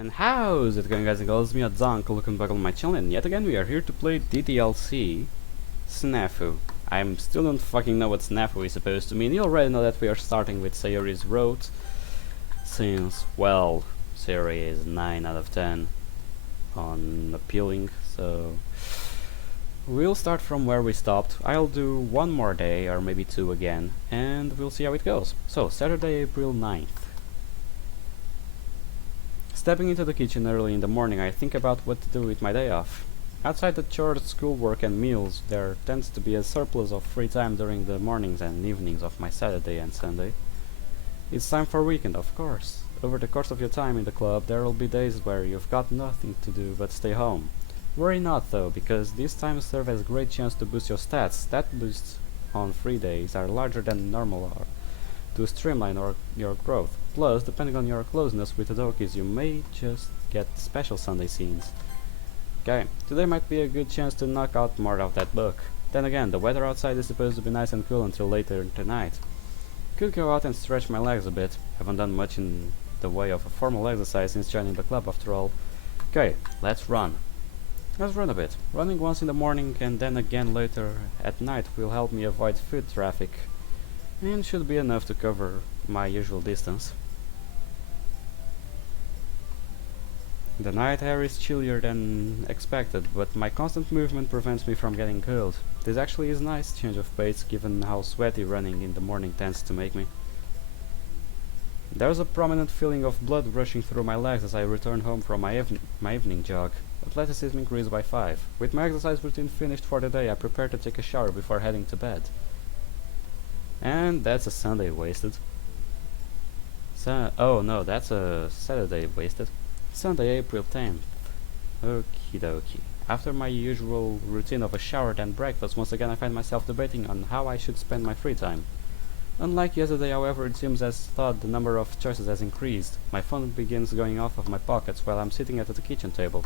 And how's it going, guys and girls? Me at Zonk, looking back on my channel, and yet again we are here to play DDLC SNAFU. I still don't fucking know what SNAFU is supposed to mean. You already know that we are starting with Sayori's road, since, well, Sayori is 9 out of 10 on appealing, so we'll start from where we stopped. I'll do one more day, or maybe two again, and we'll see how it goes. So, Saturday, April 9th. Stepping into the kitchen early in the morning, I think about what to do with my day off. Outside the chores, schoolwork and meals, there tends to be a surplus of free time during the mornings and evenings of my Saturday and Sunday. It's time for weekend, of course. Over the course of your time in the club, there will be days where you've got nothing to do but stay home. Worry not though, because these times serve as a great chance to boost your stats. Stat boosts on free days are larger than normal are, to streamline your growth. Plus, depending on your closeness with the Dokis, you may just get special Sunday scenes. Okay, today might be a good chance to knock out more of that book. Then again, the weather outside is supposed to be nice and cool until later tonight. Could go out and stretch my legs a bit. Haven't done much in the way of a formal exercise since joining the club after all. Okay, let's run. Let's run a bit. Running once in the morning and then again later at night will help me avoid foot traffic, and should be enough to cover my usual distance. The night air is chillier than expected, but my constant movement prevents me from getting cold. This actually is a nice change of pace given how sweaty running in the morning tends to make me. There's a prominent feeling of blood rushing through my legs as I return home from my evening jog. Athleticism increased by 5. With my exercise routine finished for the day, I prepare to take a shower before heading to bed. And that's a Sunday wasted. Oh no, that's a Saturday wasted. Sunday, April 10th. Okie dokie. After my usual routine of a shower and breakfast, once again I find myself debating on how I should spend my free time. Unlike yesterday, however, it seems as thought the number of choices has increased. My phone begins going off of my pockets while I'm sitting at the kitchen table.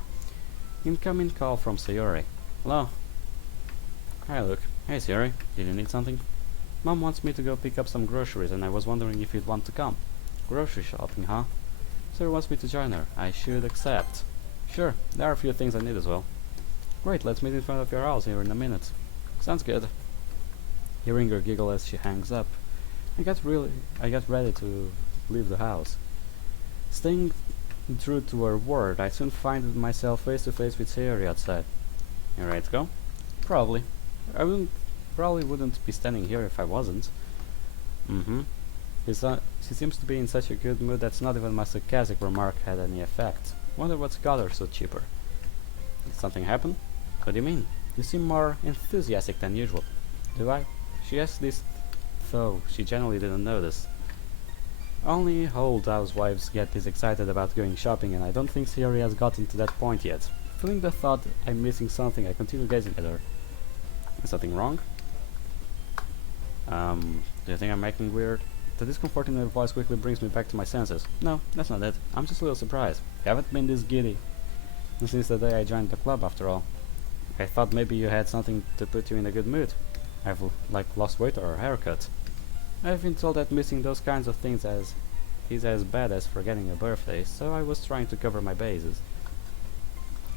Incoming call from Sayori. Hello. Hi, Luke. Hey, Sayori. Did you need something? Mom wants me to go pick up some groceries, and I was wondering if you'd want to come. Grocery shopping, huh? Sarah wants me to join her. I should accept. Sure, there are a few things I need as well. Great, let's meet in front of your house here in a minute. Sounds good. Hearing her giggle as she hangs up, I get ready to leave the house. Staying true to her word, I soon find myself face to face with Sayori outside. You ready to go? Probably. Probably wouldn't be standing here if I wasn't. She seems to be in such a good mood that not even my sarcastic remark had any effect. Wonder what's got her so chipper. Did something happen? What do you mean? You seem more enthusiastic than usual. Do I? She asked this, though she generally didn't notice. Only old housewives get this excited about going shopping, and I don't think Sayori has gotten to that point yet. Feeling the thought I'm missing something, I continue gazing at her. Is something wrong? Do you think I'm acting weird? The discomfort in her voice quickly brings me back to my senses. No, that's not it. I'm just a little surprised. You haven't been this giddy since the day I joined the club, after all. I thought maybe you had something to put you in a good mood. I've lost weight or a haircut. I've been told that missing those kinds of things is as bad as forgetting a birthday, so I was trying to cover my bases.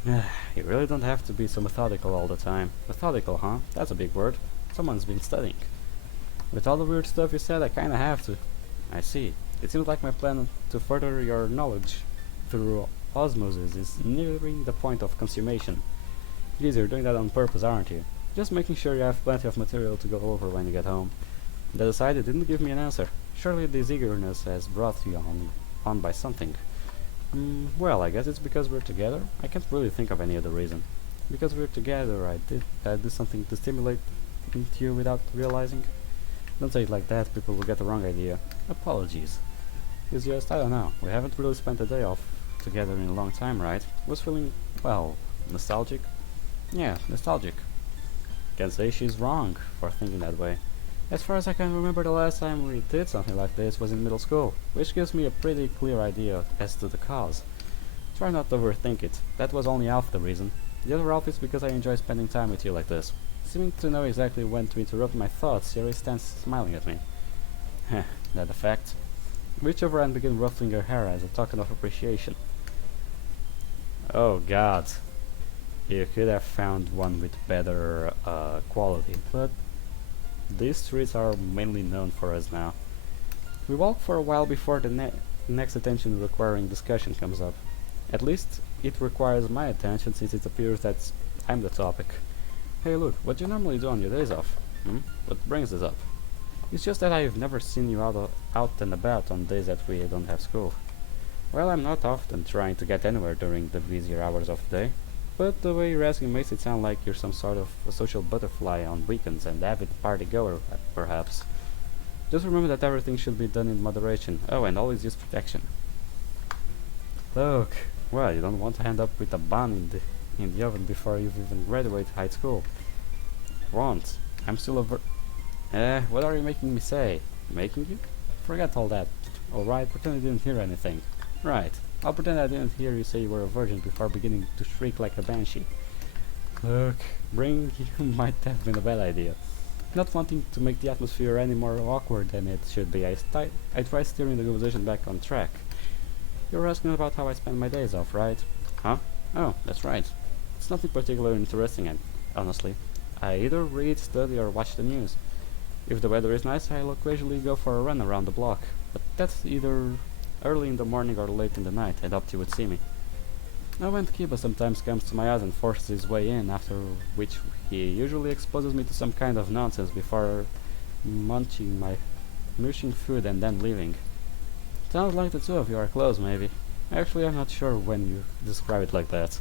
You really don't have to be so methodical all the time. Methodical, huh? That's a big word. Someone's been studying. With all the weird stuff you said, I kinda have to. I see. It seems like my plan to further your knowledge through osmosis is nearing the point of consummation. Geez, you're doing that on purpose, aren't you? Just making sure you have plenty of material to go over when you get home. That aside, you didn't give me an answer. Surely this eagerness has brought you on by something. Well, I guess it's because we're together. I can't really think of any other reason. Because we're together, I did something to stimulate into you without realizing. Don't say it like that, people will get the wrong idea. Apologies. It's just, I don't know, we haven't really spent a day off together in a long time, right? Was feeling, well, nostalgic? Yeah, nostalgic. Can't say she's wrong for thinking that way. As far as I can remember, the last time we did something like this was in middle school, which gives me a pretty clear idea as to the cause. Try not to overthink it. That was only half the reason. The other half is because I enjoy spending time with you like this. Seeming to know exactly when to interrupt my thoughts, Sayori stands smiling at me. Heh, that effect. Reach over and begin ruffling her hair as a token of appreciation. Oh god. You could have found one with better quality, but these streets are mainly known for us now. We walk for a while before the next attention requiring discussion comes up. At least it requires my attention since it appears that I'm the topic. Hey look, what do you normally do on your days off? What brings this up? It's just that I've never seen you out and about on days that we don't have school. Well, I'm not often trying to get anywhere during the busier hours of the day, but the way you're asking makes it sound like you're some sort of a social butterfly on weekends and avid party goer, perhaps. Just remember that everything should be done in moderation. Oh, and always use protection. Look, well, you don't want to end up with a bun in the oven before you've even graduated high school. Won't. I'm still a what are you making me say? Making you? Forget all that. Alright, pretend you didn't hear anything. Right. I'll pretend I didn't hear you say you were a virgin before beginning to shriek like a banshee. Look, bring you might have been a bad idea. Not wanting to make the atmosphere any more awkward than it should be, I tried steering the conversation back on track. You're asking about how I spend my days off, right? Huh? Oh, that's right. It's nothing particularly interesting, honestly. I either read, study, or watch the news. If the weather is nice, I'll occasionally go for a run around the block, but that's either early in the morning or late in the night. I hoped you would see me. Oh, and Kiba sometimes comes to my house and forces his way in, after which he usually exposes me to some kind of nonsense before mushing food and then leaving. Sounds like the two of you are close, maybe. Actually, I'm not sure when you describe it like that.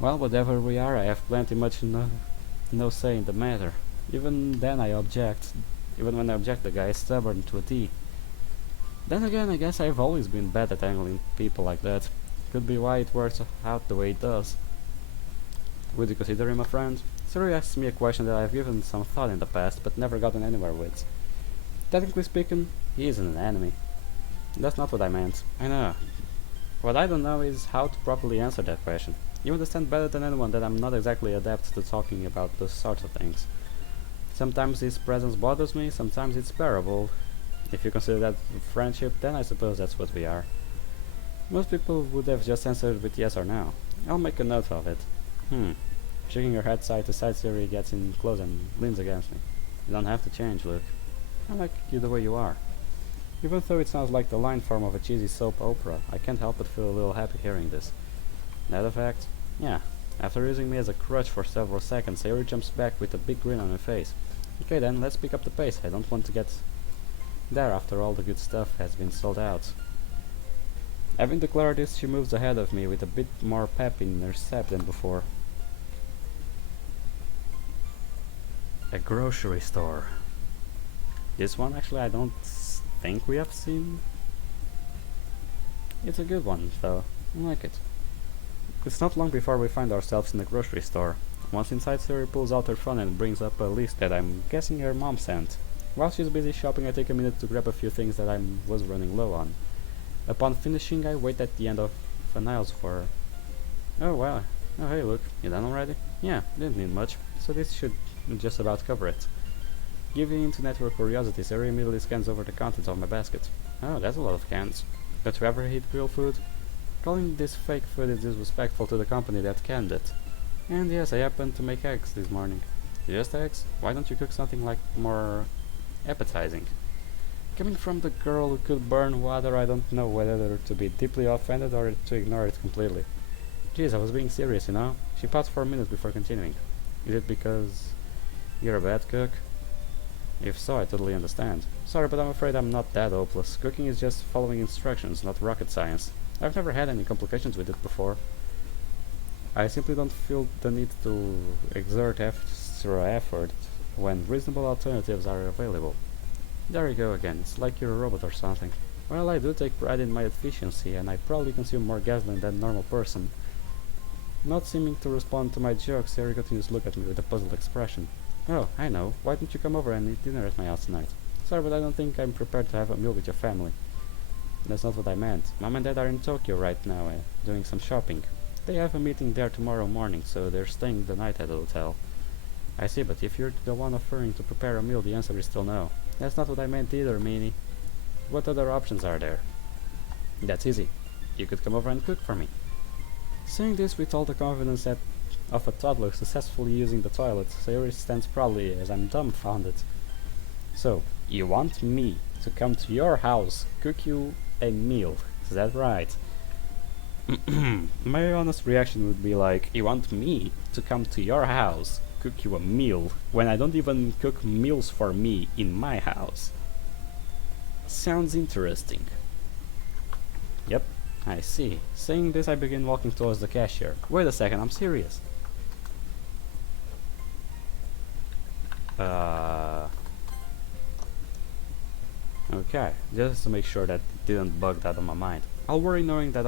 Well, whatever we are, I have plenty much no say in the matter. Even then I object. Even when I object, the guy is stubborn to a T. Then again, I guess I've always been bad at angling people like that. Could be why it works out the way it does. Would you consider him a friend? Sayori asks me a question that I've given some thought in the past, but never gotten anywhere with. Technically speaking, he isn't an enemy. That's not what I meant. I know. What I don't know is how to properly answer that question. You understand better than anyone that I'm not exactly adept to talking about those sorts of things. Sometimes his presence bothers me, sometimes it's bearable. If you consider that friendship, then I suppose that's what we are. Most people would have just answered with yes or no. I'll make a note of it. Shaking her head side to side, Sayori gets in close and leans against me. You don't have to change, Luke. I like you the way you are. Even though it sounds like the line form of a cheesy soap opera, I can't help but feel a little happy hearing this. Matter of fact, yeah. After using me as a crutch for several seconds, Sayori jumps back with a big grin on her face. Okay then, let's pick up the pace. I don't want to get there after all the good stuff has been sold out. Having declared this, she moves ahead of me with a bit more pep in her step than before. A grocery store. This one actually I don't think we have seen. It's a good one though. I like it. It's not long before we find ourselves in the grocery store. Once inside, Sayori pulls out her phone and brings up a list that I'm guessing her mom sent. While she's busy shopping, I take a minute to grab a few things that I was running low on. Upon finishing, I wait at the end of an aisle for her. Oh wow. Oh hey look, you done already? Yeah, didn't need much, so this should just about cover it. Giving into network curiosity, Sayori immediately scans over the contents of my basket. Oh, that's a lot of cans. Don't you ever eat real food? Calling this fake food is disrespectful to the company that canned it. And yes, I happened to make eggs this morning. Just eggs? Why don't you cook something like more appetizing? Coming from the girl who could burn water, I don't know whether to be deeply offended or to ignore it completely. Geez, I was being serious, you know? She paused for a minute before continuing. Is it because you're a bad cook? If so, I totally understand. Sorry, but I'm afraid I'm not that hopeless. Cooking is just following instructions, not rocket science. I've never had any complications with it before. I simply don't feel the need to exert extra effort when reasonable alternatives are available. There you go again, it's like you're a robot or something. Well, I do take pride in my efficiency, and I probably consume more gasoline than a normal person. Not seeming to respond to my jokes, Sayori continues to look at me with a puzzled expression. Oh, I know. Why don't you come over and eat dinner at my house tonight? Sorry, but I don't think I'm prepared to have a meal with your family. That's not what I meant. Mom and Dad are in Tokyo right now, doing some shopping. They have a meeting there tomorrow morning, so they're staying the night at the hotel. I see, but if you're the one offering to prepare a meal, the answer is still no. That's not what I meant either, meanie. What other options are there? That's easy. You could come over and cook for me. Saying this with all the confidence of a toddler successfully using the toilet, Sayori stands proudly as I'm dumbfounded. So, you want me to come to your house, cook you a meal, is that right? My honest reaction would be like, you want me to come to your house, cook you a meal, when I don't even cook meals for me in my house? Sounds interesting. Yep, I see. Saying this, I begin walking towards the cashier. Wait a second, I'm serious. Okay, just to make sure that it didn't bug that on my mind. I'll worry knowing that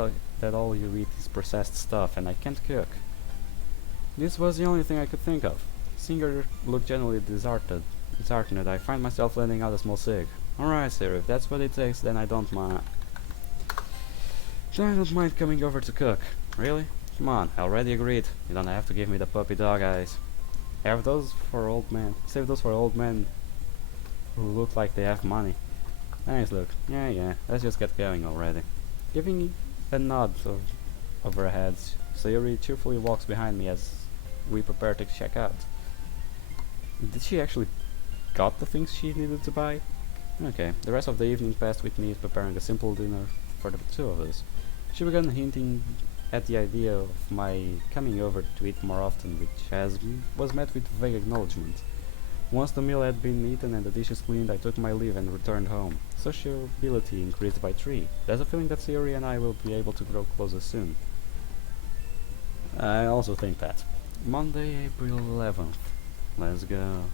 all you eat is processed stuff and I can't cook. This was the only thing I could think of. Seeing her look genuinely disheartened, I find myself letting out a small cig. Alright, sir, if that's what it takes, then I don't mind coming over to cook. Really? Come on, I already agreed. You don't have to give me the puppy dog eyes. Save those for old men who look like they have money. Thanks, Luke. Yeah, let's just get going already. Giving a nod of her head, Sayori cheerfully walks behind me as we prepare to check out. Did she actually got the things she needed to buy? Okay, the rest of the evening passed with me preparing a simple dinner for the two of us. She began hinting at the idea of my coming over to eat more often, which was met with vague acknowledgement. Once the meal had been eaten and the dishes cleaned, I took my leave and returned home. Sociability increased by 3. There's a feeling that Sayori and I will be able to grow closer soon. I also think that. Monday, April 11th. Let's go.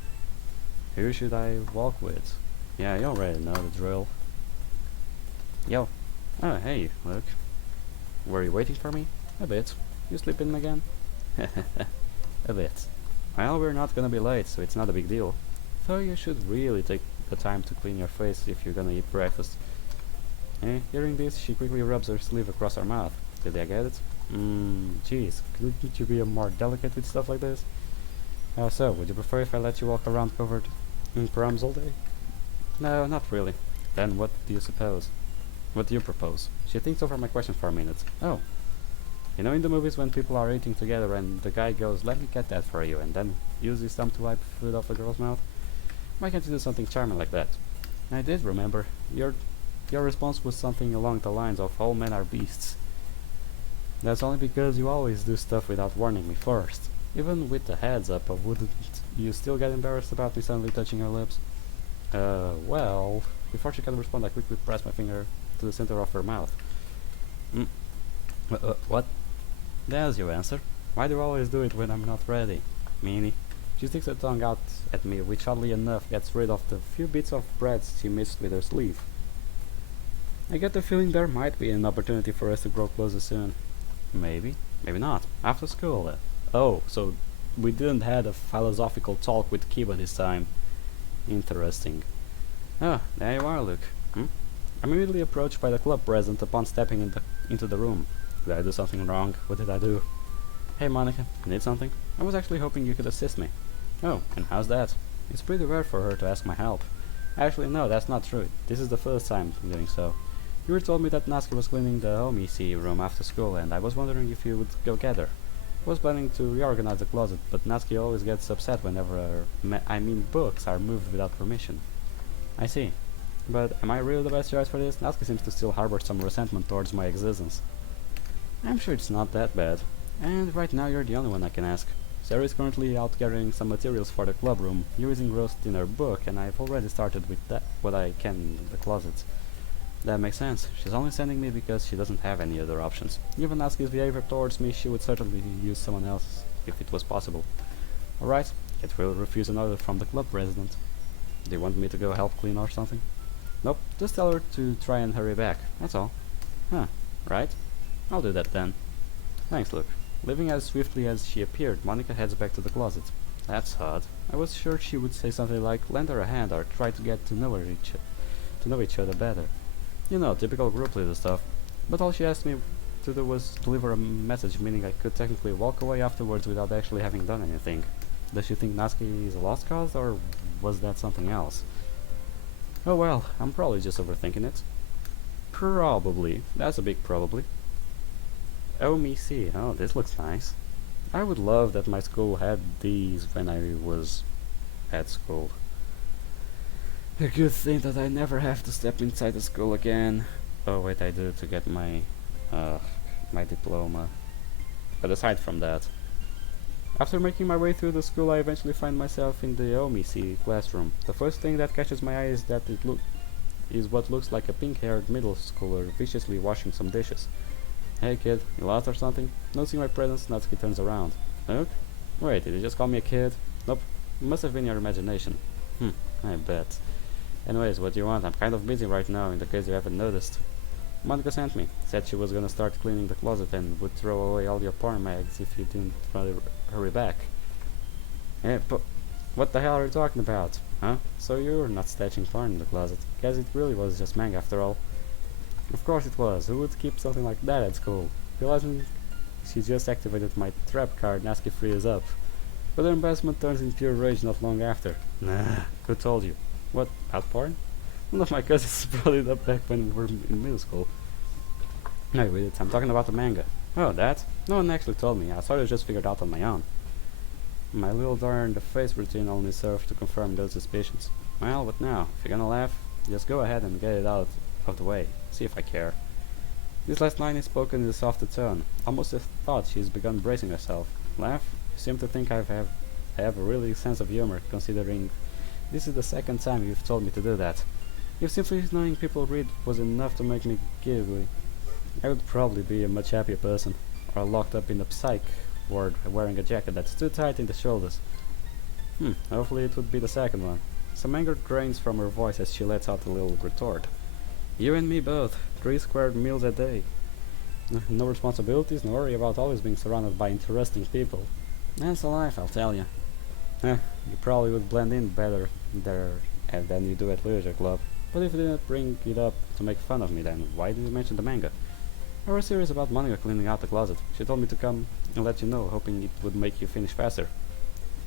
Who should I walk with? Yeah, you already know the drill. Yo. Oh, hey, look. Were you waiting for me? A bit. You sleeping again? A bit. Well, we're not gonna be late, so it's not a big deal. Though you should really take the time to clean your face if you're gonna eat breakfast. Hearing this, she quickly rubs her sleeve across her mouth. Did I get it? Jeez, couldn't you be more delicate with stuff like this? So, would you prefer if I let you walk around covered in crumbs all day? No, not really. Then what do you suppose? What do you propose? She thinks over my question for a minute. Oh. You know in the movies when people are eating together and the guy goes, let me get that for you, and then uses his thumb to wipe food off the girl's mouth? Why can't you do something charming like that? I did remember. Your response was something along the lines of all men are beasts. That's only because you always do stuff without warning me first. Even with the heads up, wouldn't you still get embarrassed about me suddenly touching her lips? Well... Before she can respond, I quickly press my finger to the center of her mouth. What? There's your answer. Why do you always do it when I'm not ready? Meanie. She sticks her tongue out at me, which oddly enough gets rid of the few bits of bread she missed with her sleeve. I get the feeling there might be an opportunity for us to grow closer soon. Maybe. Maybe not. After school. Oh, so we didn't have a philosophical talk with Kiba this time. Interesting. Ah, there you are, Luke. I'm immediately approached by the club president upon stepping into the room. Did I do something wrong? What did I do? Hey, Monica, you need something? I was actually hoping you could assist me. Oh, and how's that? It's pretty rare for her to ask my help. Actually, no, that's not true. This is the first time I'm doing so. Yuri told me that Natsuki was cleaning the home EC room after school, and I was wondering if you would go get her. I was planning to reorganize the closet, but Natsuki always gets upset whenever books are moved without permission. I see. But am I really the best choice for this? Natsuki seems to still harbor some resentment towards my existence. I'm sure it's not that bad. And right now you're the only one I can ask. Sarah is currently out gathering some materials for the club room. Yuri is engrossed in her book, and I've already started with what I can in the closet. That makes sense. She's only sending me because she doesn't have any other options. Given Natsuki's behavior towards me, she would certainly use someone else if it was possible. Alright, it will refuse an order from the club president. Do you want me to go help clean or something? Nope, just tell her to try and hurry back, that's all. Huh, right? I'll do that then. Thanks, Luke. Leaving as swiftly as she appeared, Monica heads back to the closet. That's odd. I was sure she would say something like, lend her a hand or try to get to know each other better. You know, typical group leader stuff. But all she asked me to do was deliver a message, meaning I could technically walk away afterwards without actually having done anything. Does she think Natsuki is a lost cause, or was that something else? Oh well, I'm probably just overthinking it. Probably. That's a big probably. Oh, me see. Oh, this looks nice. I would love that my school had these when I was at school. A good thing that I never have to step inside the school again. Oh wait, I do to get uh, my diploma. But aside from that, after making my way through the school, I eventually find myself in the OMC classroom. The first thing that catches my eye is that is what looks like a pink-haired middle schooler viciously washing some dishes. Hey kid, you lost or something? Noticing my presence, Natsuki turns around. Look? Wait, did you just call me a kid? Nope. Must have been your imagination. I bet. Anyways, what do you want? I'm kind of busy right now, in the case you haven't noticed. Monica sent me. Said she was gonna start cleaning the closet and would throw away all your porn mags if you didn't hurry back. Eh, but what the hell are you talking about? Huh? So you're not stashing porn in the closet. Guess it really was just manga after all. Of course it was. Who would keep something like that at school? Realizing she just activated my trap card, Natsuki frees up. But her embarrassment turns in pure rage not long after. Nah, who told you? What, about porn? One of my cousins brought it up back when we were in middle school. No, with it, I'm talking about the manga. Oh, that? No one actually told me. I sort of just figured out on my own. My little door in the face routine only served to confirm those suspicions. Well, what now? If you're gonna laugh, just go ahead and get it out of the way. See if I care. This last line is spoken in a softer tone. Almost as thought she's begun bracing herself. Laugh? You seem to think I have a really sense of humor, considering this is the second time you've told me to do that. If simply knowing people read was enough to make me giggly, I would probably be a much happier person, or locked up in the psych ward wearing a jacket that's too tight in the shoulders. Hopefully it would be the second one. Some anger drains from her voice as she lets out a little retort. You and me both, 3 squared meals a day. No responsibilities, no worry about always being surrounded by interesting people. That's a life, I'll tell you. You probably would blend in better there than you do at Leisure Club. But if you didn't bring it up to make fun of me, then why did you mention the manga? I was serious about Monica cleaning out the closet. She told me to come and let you know, hoping it would make you finish faster.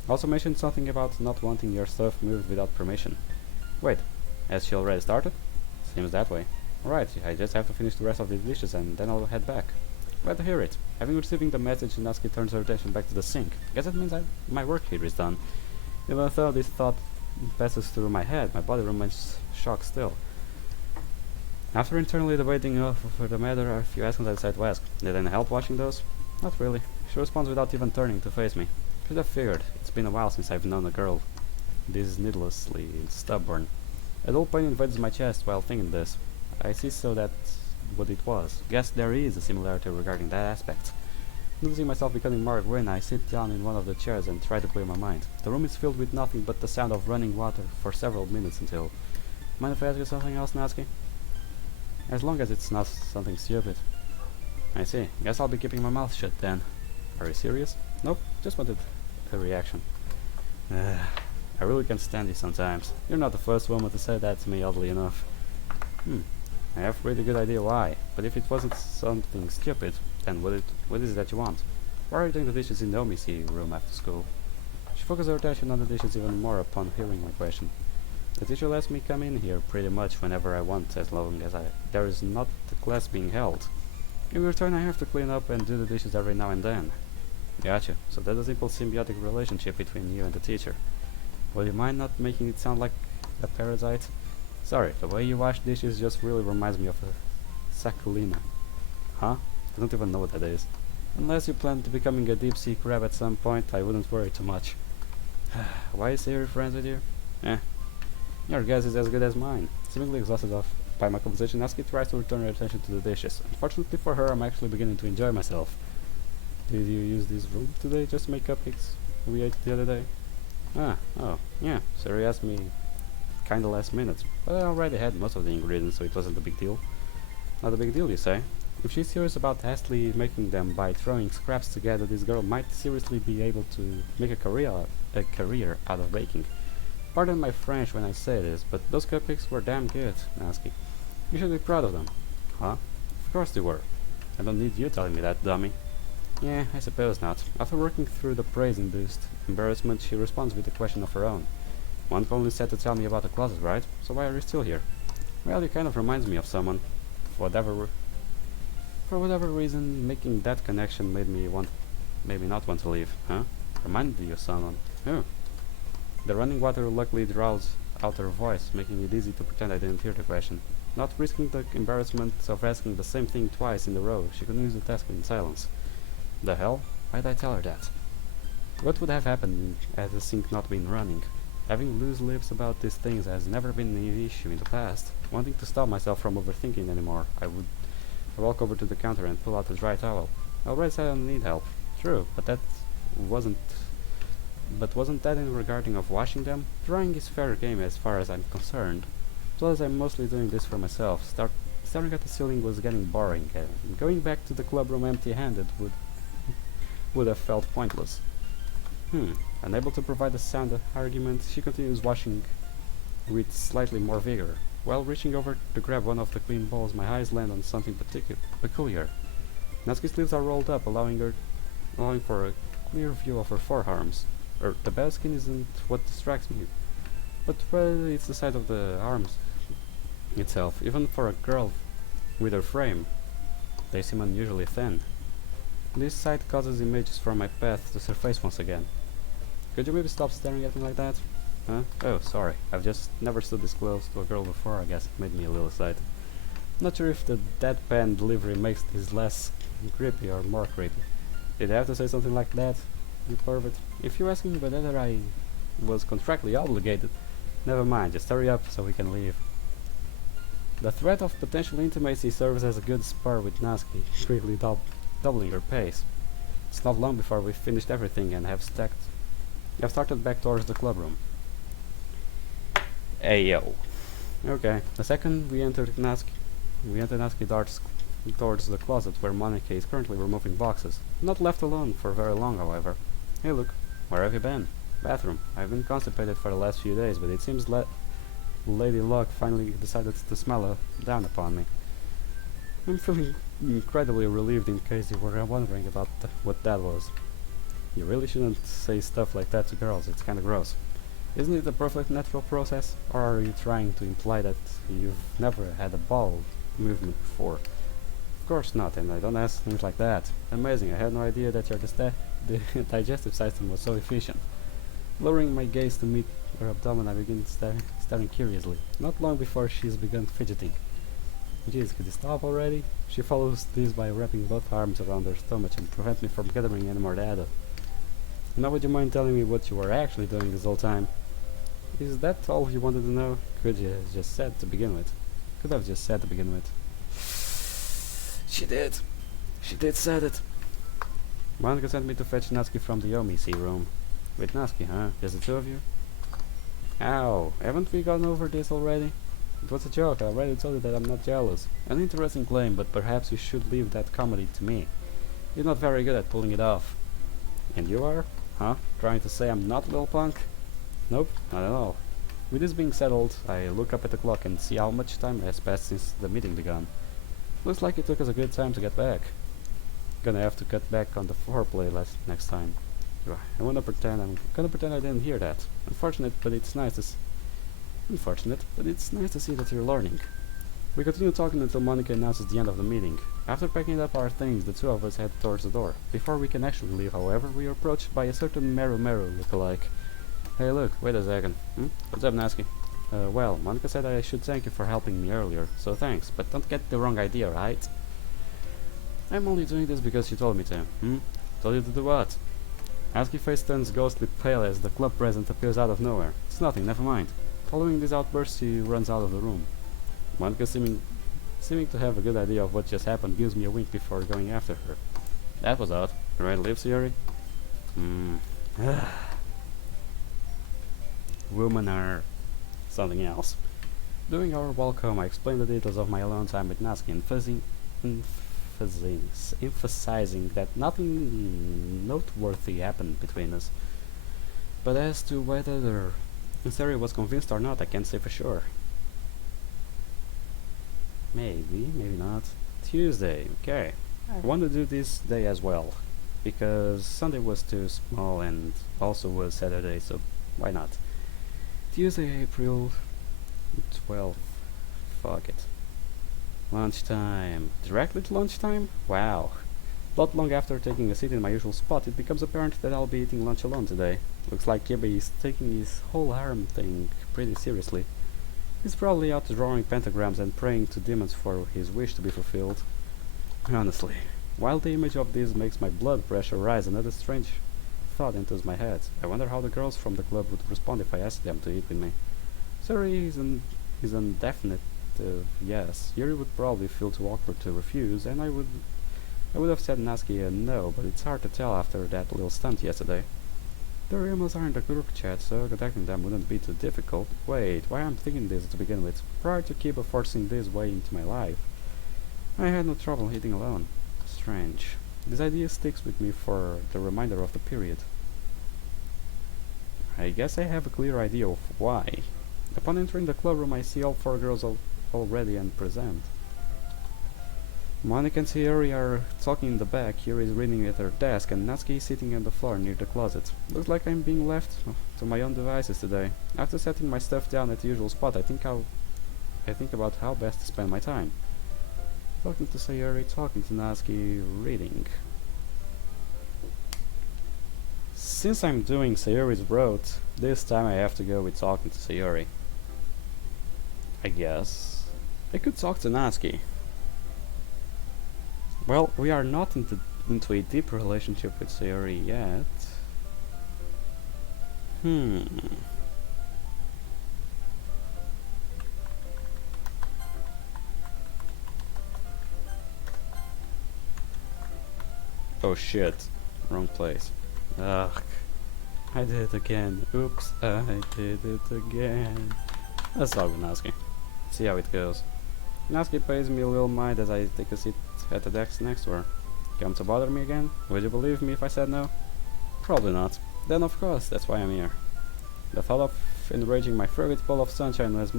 Also mentioned something about not wanting your stuff moved without permission. Wait, has she already started? Seems that way. Alright, I just have to finish the rest of the dishes and then I'll head back. Glad to hear it. Having received the message, Natsuki turns her attention back to the sink. Guess that means my work here is done. Even though this thought passes through my head, my body remains shocked still. After internally debating over the matter, a few seconds I decide to ask, did any help washing those? Not really. She responds without even turning to face me. Should have figured. It's been a while since I've known a girl this needlessly stubborn. A dull pain invades my chest while thinking this. I see so that's what it was. Guess there is a similarity regarding that aspect. Noticing myself becoming more grim, I sit down in one of the chairs and try to clear my mind. The room is filled with nothing but the sound of running water for several minutes until... Mind if I ask you something else, Natsuki? As long as it's not something stupid. I see. Guess I'll be keeping my mouth shut then. Are you serious? Nope, just wanted a reaction. I really can't stand you sometimes. You're not the first woman to say that to me, oddly enough. I have a pretty good idea why, but if it wasn't something stupid, then what is it that you want? Why are you doing the dishes in the OMC room after school? She focuses her attention on the dishes even more upon hearing my question. The teacher lets me come in here pretty much whenever I want, as long as there is not the class being held. In return, I have to clean up and do the dishes every now and then. Gotcha. So that's a simple symbiotic relationship between you and the teacher. Would you mind not making it sound like a parasite? Sorry, the way you wash dishes just really reminds me of a saculina. Huh? I don't even know what that is. Unless you plan to becoming a deep-sea crab at some point, I wouldn't worry too much. Why is Sayori friends with you? Your guess is as good as mine. Seemingly exhausted by my conversation, Natsuki tries to return her attention to the dishes. Unfortunately for her, I'm actually beginning to enjoy myself. Did you use this room today just to make cupcakes we ate the other day? Oh, yeah. Sayori asked me kinda last minute, but I already had most of the ingredients, so it wasn't a big deal. Not a big deal, you say? If she's serious about hastily making them by throwing scraps together, this girl might seriously be able to make a career out of baking. Pardon my French when I say this, but those cupcakes were damn good, Natsuki. You should be proud of them. Huh? Of course they were. I don't need you telling me that, dummy. Yeah, I suppose not. After working through the praise-induced embarrassment, she responds with a question of her own. One only said to tell me about the closet, right? So why are you still here? Well, it kind of reminds me of someone. For whatever reason, making that connection made me not want to leave, huh? Reminded you of someone. Oh. The running water luckily draws out her voice, making it easy to pretend I didn't hear the question. Not risking the embarrassment of asking the same thing twice in a row, she continues the task in silence. The hell? Why'd I tell her that? What would have happened had the sink not been running? Having loose lips about these things has never been an issue in the past. Wanting to stop myself from overthinking anymore, I would walk over to the counter and pull out a dry towel. I already said I don't need help. True, but wasn't that in regarding of washing them? Drying is fair game as far as I'm concerned. Plus I'm mostly doing this for myself. Staring at the ceiling was getting boring, and going back to the club room empty-handed would have felt pointless. Unable to provide a sound argument, she continues washing with slightly more vigor. While reaching over to grab one of the clean bowls, my eyes land on something peculiar. Natsuki's sleeves are rolled up, allowing for a clear view of her forearms. The bare skin isn't what distracts me, but rather it's the size of the arms itself. Even for a girl with her frame, they seem unusually thin. This sight causes images from my path to surface once again. Could you maybe stop staring at me like that? Huh? Oh, sorry. I've just never stood this close to a girl before. I guess it made me a little excited. Not sure if the deadpan delivery makes this less creepy or more creepy. Did I have to say something like that? You pervert. If you're asking whether I was contractually obligated, never mind, just hurry up so we can leave. The threat of potential intimacy serves as a good spur with Natsuki, quickly doubling her pace. It's not long before we've finished everything and have started back towards the club room. Ayo. Okay, the second we entered Natsuki towards the closet where Monika is currently removing boxes. Not left alone for very long, however. Hey look, where have you been? Bathroom. I've been constipated for the last few days, but it seems Lady Luck finally decided to smile down upon me. I'm feeling incredibly relieved in case you were wondering about what that was. You really shouldn't say stuff like that to girls, it's kinda gross. Isn't it a perfect natural process? Or are you trying to imply that you've never had a bowel movement before? Of course not, and I don't ask things like that. Amazing, I had no idea that your the digestive system was so efficient. Lowering my gaze to meet her abdomen, I begin staring curiously. Not long before she's begun fidgeting. Jeez, could you stop already? She follows this by wrapping both arms around her stomach and prevent me from gathering any more data. Now would you mind telling me what you were actually doing this whole time? Is that all you wanted to know? Could you have just said to begin with? Could have just said to begin with. She did. She did said it. Monika sent me to fetch Natsuki from the OMC room. With Natsuki, huh? Just the two of you? Ow, haven't we gone over this already? It was a joke, I already told you that I'm not jealous. An interesting claim, but perhaps you should leave that comedy to me. You're not very good at pulling it off. And you are? Huh? Trying to say I'm not, little punk? Nope, not at all. With this being settled, I look up at the clock and see how much time has passed since the meeting began. Looks like it took us a good time to get back. Gonna have to cut back on the foreplay next time. I'm gonna pretend I didn't hear that. Unfortunate, but it's nice to see that you're learning. We continue talking until Monika announces the end of the meeting. After packing up our things, the two of us head towards the door. Before we can actually leave, however, we are approached by a certain Meru lookalike. Hey look, wait a second. What's up, Natsuki? Well, Monika said I should thank you for helping me earlier, so thanks, but don't get the wrong idea, right? I'm only doing this because you told me to. Told you to do what? Natsuki's face turns ghostly pale as the club present appears out of nowhere. It's nothing, never mind. Following this outburst, she runs out of the room. Monika, seeming to have a good idea of what just happened, gives me a wink before going after her. That was odd. You ready to leave, Sayori? Women are something else. During our welcome, I explained the details of my alone time with Natsuki, emphasizing that nothing noteworthy happened between us. But as to whether Sayori was convinced or not, I can't say for sure. Maybe, maybe not. Tuesday, okay. I want to do this day as well, because Sunday was too small and also was Saturday, so why not? Tuesday, April 12th. Fuck it. Lunchtime. Directly to lunchtime? Wow. Not long after taking a seat in my usual spot, it becomes apparent that I'll be eating lunch alone today. Looks like Kirby is taking his whole harem thing pretty seriously. He's probably out drawing pentagrams and praying to demons for his wish to be fulfilled. Honestly, while the image of this makes my blood pressure rise, another strange thought enters my head. I wonder how the girls from the club would respond if I asked them to eat with me. Sorry is an definite yes. Yuri would probably feel too awkward to refuse, and I would have said Natsuki a no, but it's hard to tell after that little stunt yesterday. The rumors are in the group chat, so contacting them wouldn't be too difficult. Wait, why I'm thinking this to begin with? Prior to Kiba forcing this way into my life, I had no trouble eating alone. Strange. This idea sticks with me for the remainder of the period. I guess I have a clear idea of why. Upon entering the clubroom, I see all four girls already and present. Monica and Sayori are talking in the back, Yuri is reading at her desk, and Natsuki is sitting on the floor near the closet. Looks like I'm being left to my own devices today. After setting my stuff down at the usual spot, I think about how best to spend my time. Talking to Sayori, talking to Natsuki, reading. Since I'm doing Sayori's route, this time I have to go with talking to Sayori. I guess I could talk to Natsuki. Well, we are not into a deep relationship with Sayori yet. Oh shit. Wrong place. Ugh. I did it again. Oops, I did it again. Let's talk with Natsuki. See how it goes. Natsuki pays me a little mind as I take a seat at the desk next to her. Come to bother me again? Would you believe me if I said no? Probably not. Then of course, that's why I'm here. The thought of enraging my favorite ball of sunshine was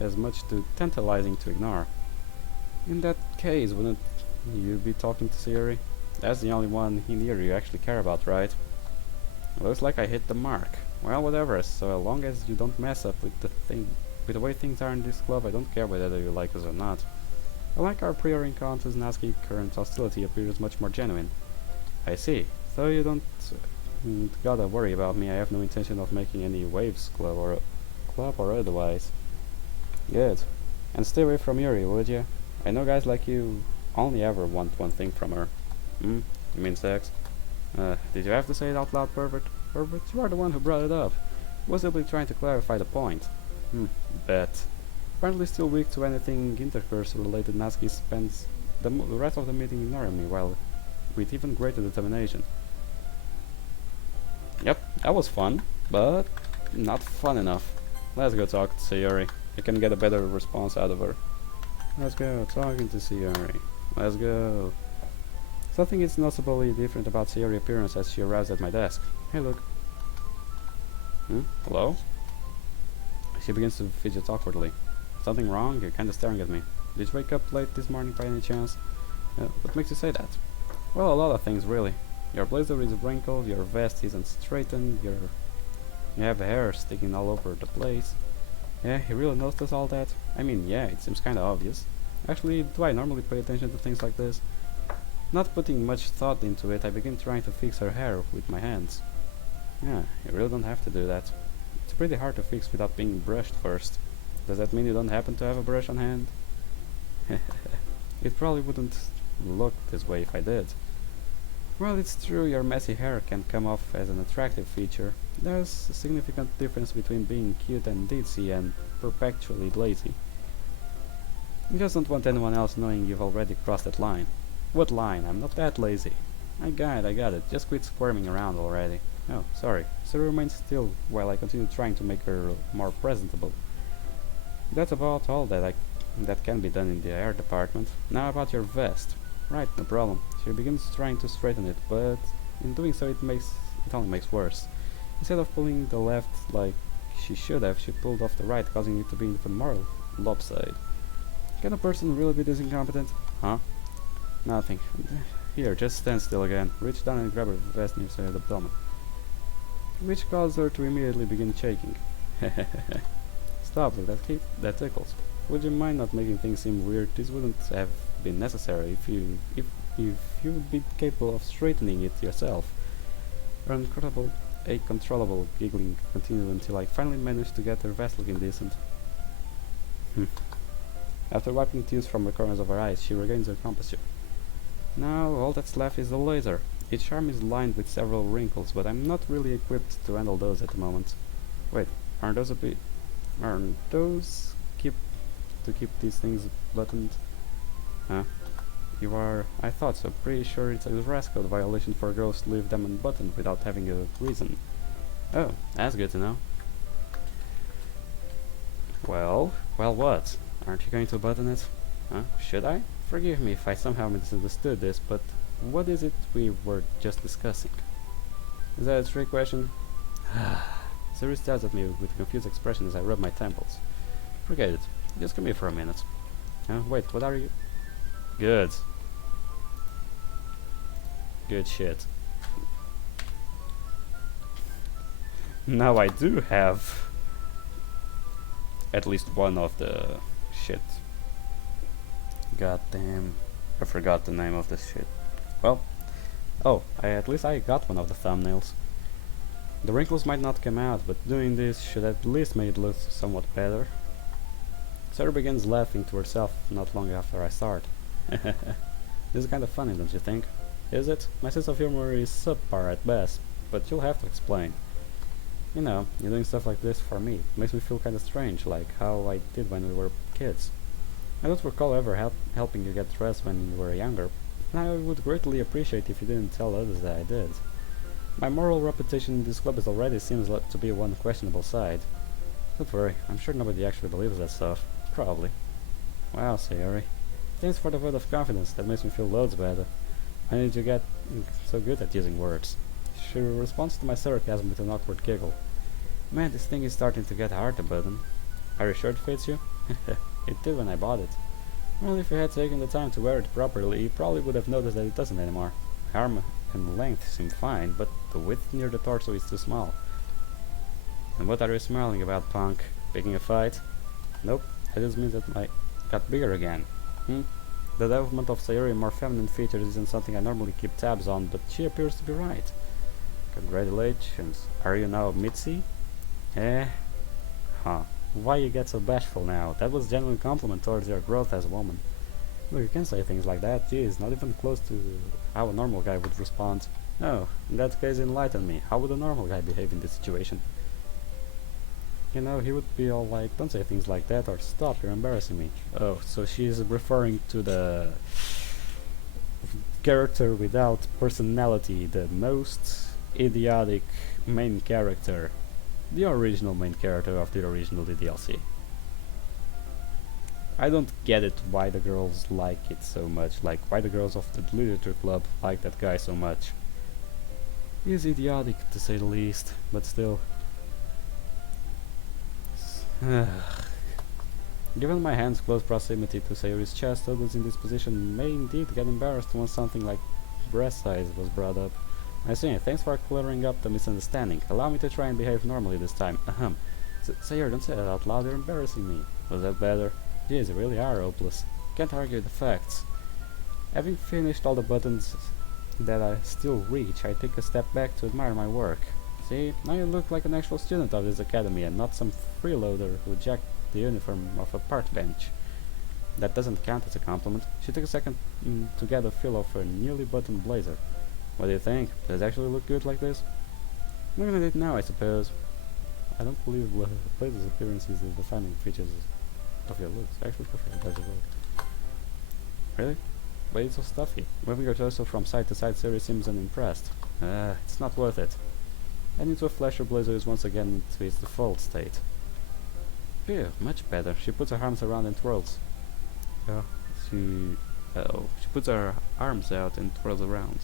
as much too tantalizing to ignore. In that case, wouldn't you be talking to Sayori? That's the only one in here you actually care about, right? Looks like I hit the mark. Well, whatever, so long as you don't mess up with the way things are in this club, I don't care whether you like us or not. Unlike our prior encounters, Natsuki's current hostility appears much more genuine. I see. So you don't gotta worry about me. I have no intention of making any waves, club or otherwise. Good. And stay away from Yuri, would you? I know guys like you only ever want one thing from her. You mean sex? Did you have to say it out loud, pervert? Pervert, you are the one who brought it up. Was simply trying to clarify the point. Bet. Apparently still weak to anything intercourse related, Natsuki spends the rest of the meeting ignoring me, while with even greater determination. Yep, that was fun, but not fun enough. Let's go talk to Sayori. I can get a better response out of her. Let's go talking to Sayori. Let's go. Something is noticeably different about Sayori's appearance as she arrives at my desk. Hey, look. Hello? She begins to fidget awkwardly. Something wrong? You're kinda staring at me. Did you wake up late this morning by any chance? What makes you say that? Well, a lot of things, really. Your blazer is wrinkled, your vest isn't straightened, you have hair sticking all over the place. Yeah, you really noticed all that? I mean, yeah, it seems kinda obvious. Actually, do I normally pay attention to things like this? Not putting much thought into it, I begin trying to fix her hair with my hands. Yeah, you really don't have to do that. It's pretty hard to fix without being brushed first. Does that mean you don't happen to have a brush on hand? It probably wouldn't look this way if I did. Well, it's true your messy hair can come off as an attractive feature. There's a significant difference between being cute and ditzy and perpetually lazy. You just don't want anyone else knowing you've already crossed that line. What line? I'm not that lazy. I got it. Just quit squirming around already. Oh, sorry. So remains still while I continue trying to make her more presentable. That's about all that can be done in the hair department. Now about your vest. Right, no problem. She begins trying to straighten it, but in doing so it only makes worse. Instead of pulling the left like she should have, she pulled off the right, causing it to be even more lopsided. Can a person really be this incompetent? Huh? Nothing. Here, just stand still again. Reach down and grab her vest near the abdomen. Which caused her to immediately begin shaking. Stop it, that tickles. would you mind not making things seem weird? This wouldn't have been necessary if you would be capable of straightening it yourself. A controllable giggling continued until I finally managed to get her vest looking decent. After wiping tears from the corners of her eyes, she regains her composure. Now all that's left is the laser. Its arm is lined with several wrinkles, but I'm not really equipped to handle those at the moment. Wait, aren't those keep these things buttoned? Huh? You are... I thought so. Pretty sure it's a dress code violation for girls to leave them unbuttoned without having a reason. Oh, that's good to know. Well, what? Aren't you going to button it? Huh? Should I? Forgive me if I somehow misunderstood this, but what is it we were just discussing? Is that a trick question? Sayori stares at me with a confused expression as I rub my temples. Forget it. Just come here for a minute. Wait, what are you? Good. Good shit. Now I do have at least one of the shit. God damn. I forgot the name of this shit. Well, at least I got one of the thumbnails. The wrinkles might not come out, but doing this should at least make it look somewhat better. Sarah begins laughing to herself not long after I start. This is kind of funny, don't you think? Is it? My sense of humor is subpar at best, but you'll have to explain. You know, you're doing stuff like this for me. It makes me feel kind of strange, like how I did when we were kids. I don't recall ever helping you get dressed when you were younger, and I would greatly appreciate if you didn't tell others that I did. My moral reputation in this club already seems to be one questionable side. Don't worry, I'm sure nobody actually believes that stuff. Probably. Wow, Sayori. Thanks for the vote of confidence, that makes me feel loads better. I need to get so good at using words. She responds to my sarcasm with an awkward giggle. Man, this thing is starting to get hard to button. Are you sure it fits you? It did when I bought it. Well, if you had taken the time to wear it properly, you probably would have noticed that it doesn't anymore. Arm and length seem fine, but the width near the torso is too small. And what are you smiling about, punk? Picking a fight? Nope, that just means that I got bigger again. The development of Sayori more feminine features isn't something I normally keep tabs on, but she appears to be right. Congratulations. Are you now Mitzi? Huh. Why you get so bashful now? That was a genuine compliment towards your growth as a woman. Look, you can say things like that. Geez, not even close to how a normal guy would respond. Oh, in that case enlighten me. How would a normal guy behave in this situation? You know, he would be all like, don't say things like that, or stop, you're embarrassing me. Oh, so she's referring to the character without personality, the most idiotic main character. The original main character of the original DDLC. I don't get it why the girls like it so much, like why the girls of the literature club like that guy so much. He's idiotic to say the least, but still. Given my hand's close proximity to Sayori's chest, others in this position may indeed get embarrassed when something like breast size was brought up. I see, thanks for clearing up the misunderstanding. Allow me to try and behave normally this time. Sayori, don't say that out loud, you're embarrassing me. Was that better? Jeez, you really are hopeless. Can't argue the facts. Having finished all the buttons that I still reach, I take a step back to admire my work. See, now you look like an actual student of this academy and not some freeloader who jacked the uniform of a park bench. That doesn't count as a compliment. She took a second to get a feel of her newly buttoned blazer. What do you think? Does it actually look good like this? Looking at it now, I suppose. I don't believe the blazer's appearance is the defining features of your looks. Actually, perfect. That's a word. Really? But it's so stuffy. Moving your torso from side to side, Sayori seems unimpressed. It's not worth it. And into a flash, her blazer is once again into its default state. Phew, much better. She puts her arms around and twirls. She puts her arms out and twirls around.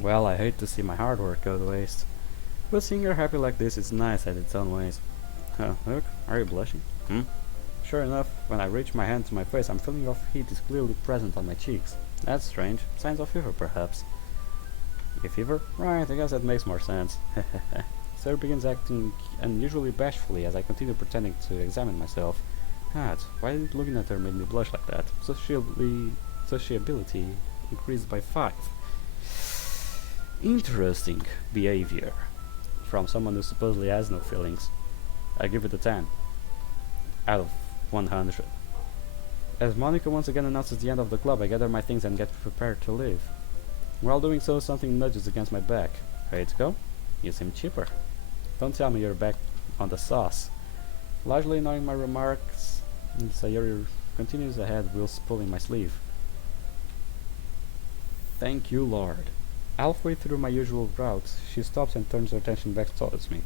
Well, I hate to see my hard work go to waste. But seeing her happy like this is nice at its own ways. Look, are you blushing? Sure enough, when I reach my hand to my face, I'm feeling of heat is clearly present on my cheeks. That's strange. Signs of fever, perhaps. A fever? Right, I guess that makes more sense. Sarah begins acting unusually bashfully as I continue pretending to examine myself. hat. Why did looking at her made me blush like that? Sociability increased by 5. Interesting behavior from someone who supposedly has no feelings. I give it a 10 out of 100. As Monica once again announces the end of the club, I gather my things and get prepared to leave. While doing so, something nudges against my back. Ready to go? You seem cheaper. Don't tell me you're back on the sauce. Largely ignoring my remarks, Sayori continues ahead whilst pulling my sleeve. Thank you, Lord. Halfway through my usual route, she stops and turns her attention back towards me.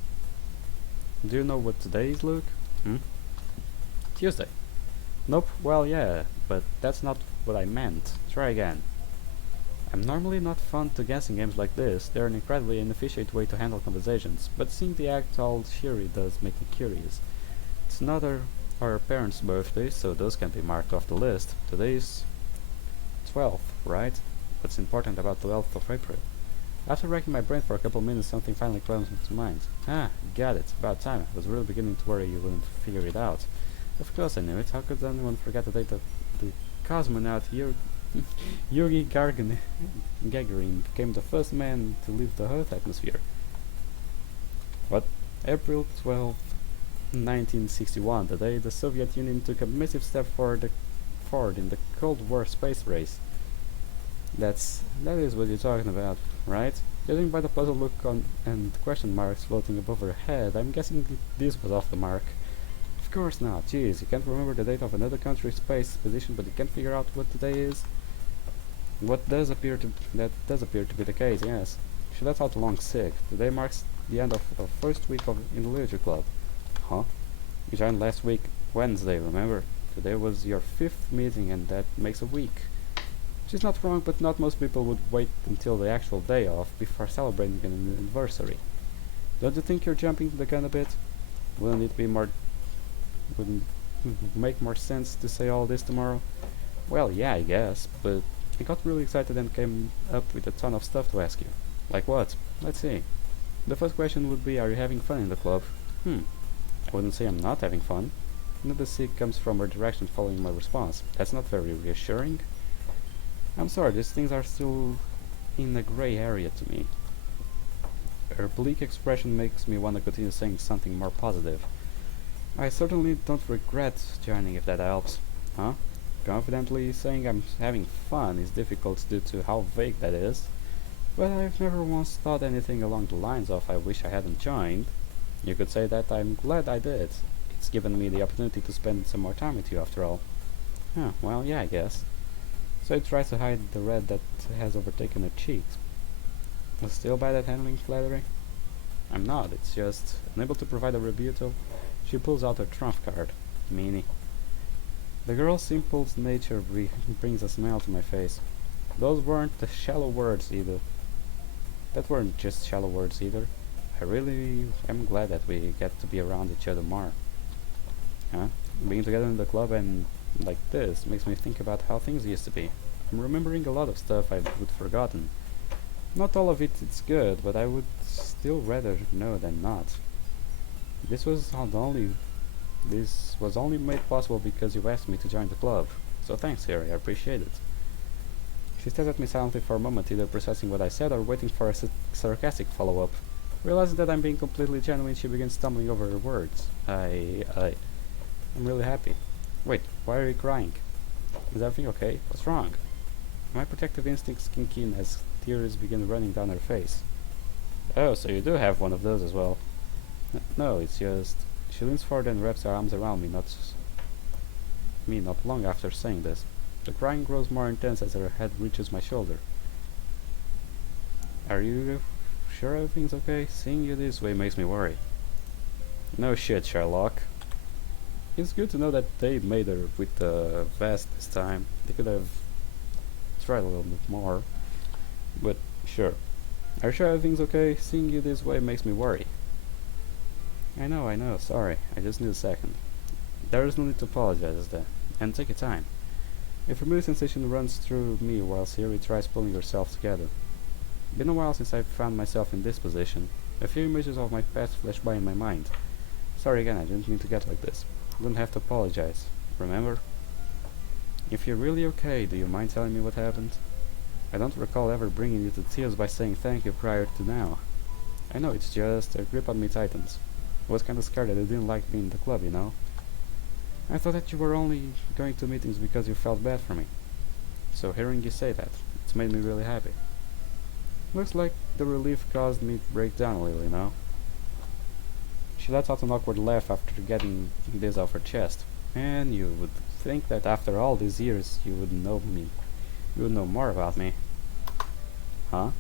Do you know what today is, Luke? Tuesday. Nope, well yeah, but that's not what I meant. Try again. I'm normally not fond to guessing games like this. They're an incredibly inefficient way to handle conversations, but seeing the act all Shiri does make me curious. It's not our parents' birthday, so those can be marked off the list. Today's 12th, right? What's important about the 12th of April? After racking my brain for a couple minutes, something finally comes to mind. Ah, got it. About time. I was really beginning to worry you wouldn't figure it out. Of course I knew it. How could anyone forget the date of the cosmonaut Yuri Gagarin became the first man to leave the Earth atmosphere? What? April 12, 1961, the day the Soviet Union took a massive step forward in the Cold War space race. That is what you're talking about, right? Judging by the puzzled look and question marks floating above her head, I'm guessing this was off the mark. Of course not. Jeez, you can't remember the date of another country's space position, but you can't figure out what today is? That does appear to be the case, yes. She let out a long sick. Today marks the end of the first week in the literature club. Huh? You joined last week, Wednesday, remember? Today was your 5th meeting, and that makes a week. She's not wrong, but not most people would wait until the actual day off before celebrating an anniversary. Don't you think you're jumping the gun a bit? Wouldn't make more sense to say all this tomorrow? Well, yeah, I guess, but I got really excited and came up with a ton of stuff to ask you. Like what? Let's see. The first question would be, are you having fun in the club? I wouldn't say I'm not having fun. Another sick comes from her direction following my response. That's not very reassuring. I'm sorry, these things are still in a grey area to me. Her bleak expression makes me want to continue saying something more positive. I certainly don't regret joining, if that helps. Huh? Confidently saying I'm having fun is difficult due to how vague that is, but I've never once thought anything along the lines of I wish I hadn't joined. You could say that I'm glad I did. It's given me the opportunity to spend some more time with you after all. Huh, well, yeah, I guess. So it tries to hide the red that has overtaken her cheeks. Still bad at handling flattery? I'm not, it's just unable to provide a rebuttal. She pulls out her trump card. Meanie. The girl's simple nature brings a smile to my face. Those weren't the shallow words either. That weren't just shallow words either. I really am glad that we get to be around each other more. Huh? Being together in the club and like this makes me think about how things used to be. I'm remembering a lot of stuff I'd forgotten. Not all of it is good, but I would still rather know than not. This was only made possible because you asked me to join the club. So thanks, Harry, I appreciate it. She stares at me silently for a moment, either processing what I said or waiting for a sarcastic follow-up. Realizing that I'm being completely genuine, she begins stumbling over her words. I'm really happy. Wait, why are you crying? Is everything okay? What's wrong? My protective instincts kick in as tears begin running down her face. Oh, so you do have one of those as well. No, it's just... She leans forward and wraps her arms around me, not long after saying this. The crying grows more intense as her head reaches my shoulder. Are you sure everything's okay? Seeing you this way makes me worry. No shit, Sherlock. It's good to know that they made her with the vest this time. They could have tried a little bit more. But sure. Are you sure everything's okay? Seeing you this way makes me worry. I know, sorry. I just need a second. There is no need to apologize then. And take your time. A familiar sensation runs through me while Sayori tries pulling herself together. Been a while since I've found myself in this position. A few images of my past flash by in my mind. Sorry again, I didn't mean to get like this. You don't have to apologize. remember? If you're really okay, do you mind telling me what happened? I don't recall ever bringing you to tears by saying thank you prior to now. I know it's just a grip on me tightens. I was kinda scared that I didn't like being in the club, you know? I thought that you were only going to meetings because you felt bad for me. So hearing you say that, it's made me really happy. Looks like the relief caused me to break down a little, you know? She let out an awkward laugh after getting this off her chest. And you would think that after all these years you would know me. You would know more about me. Huh?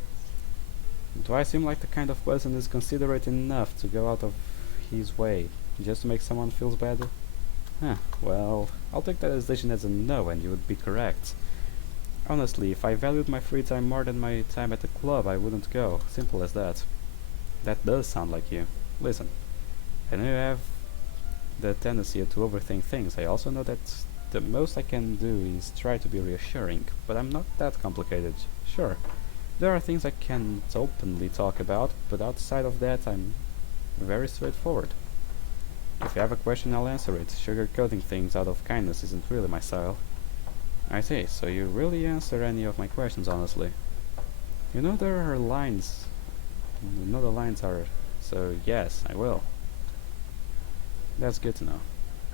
Do I seem like the kind of person who's considerate enough to go out of his way just to make someone feel better? Huh, well, I'll take that hesitation as a no, and you would be correct. Honestly, if I valued my free time more than my time at the club, I wouldn't go. Simple as that. That does sound like you. Listen, I know you have the tendency to overthink things. I also know that the most I can do is try to be reassuring, but I'm not that complicated. Sure, there are things I can't openly talk about, but outside of that, I'm very straightforward. If you have a question, I'll answer it. Sugarcoating things out of kindness isn't really my style. I see, so you really answer any of my questions honestly. You know there are lines. You know the lines are. So yes, I will. That's good to know.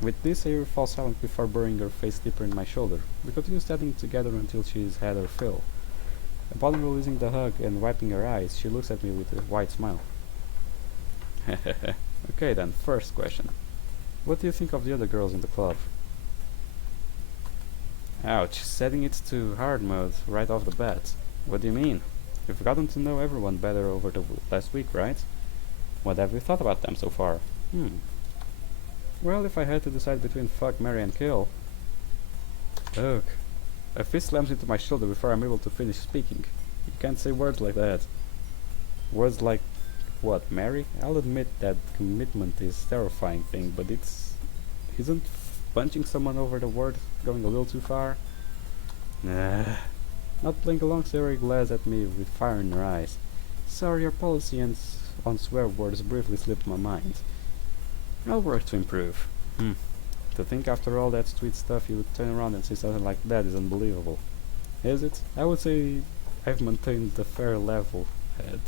With this, Sayori falls silent before burying her face deeper in my shoulder. We continue standing together until she's had her fill. Upon releasing the hug and wiping her eyes, she looks at me with a wide smile. Okay then, first question. What do you think of the other girls in the club? Ouch, setting it to hard mode right off the bat. What do you mean? You've gotten to know everyone better over the last week, right? What have you thought about them so far? Well, if I had to decide between fuck, marry and kill... Ugh. A fist slams into my shoulder before I'm able to finish speaking. You can't say words like that. Words like... what, marry? I'll admit that commitment is a terrifying thing, but isn't punching someone over the word going a little too far? Nah. Not playing along, Sayori glares at me with fire in her eyes. Sorry, your policy on swear words briefly slipped my mind. I'll work to improve. To think after all that sweet stuff you would turn around and say something like that is unbelievable. Is it? I would say I've maintained a fair level head.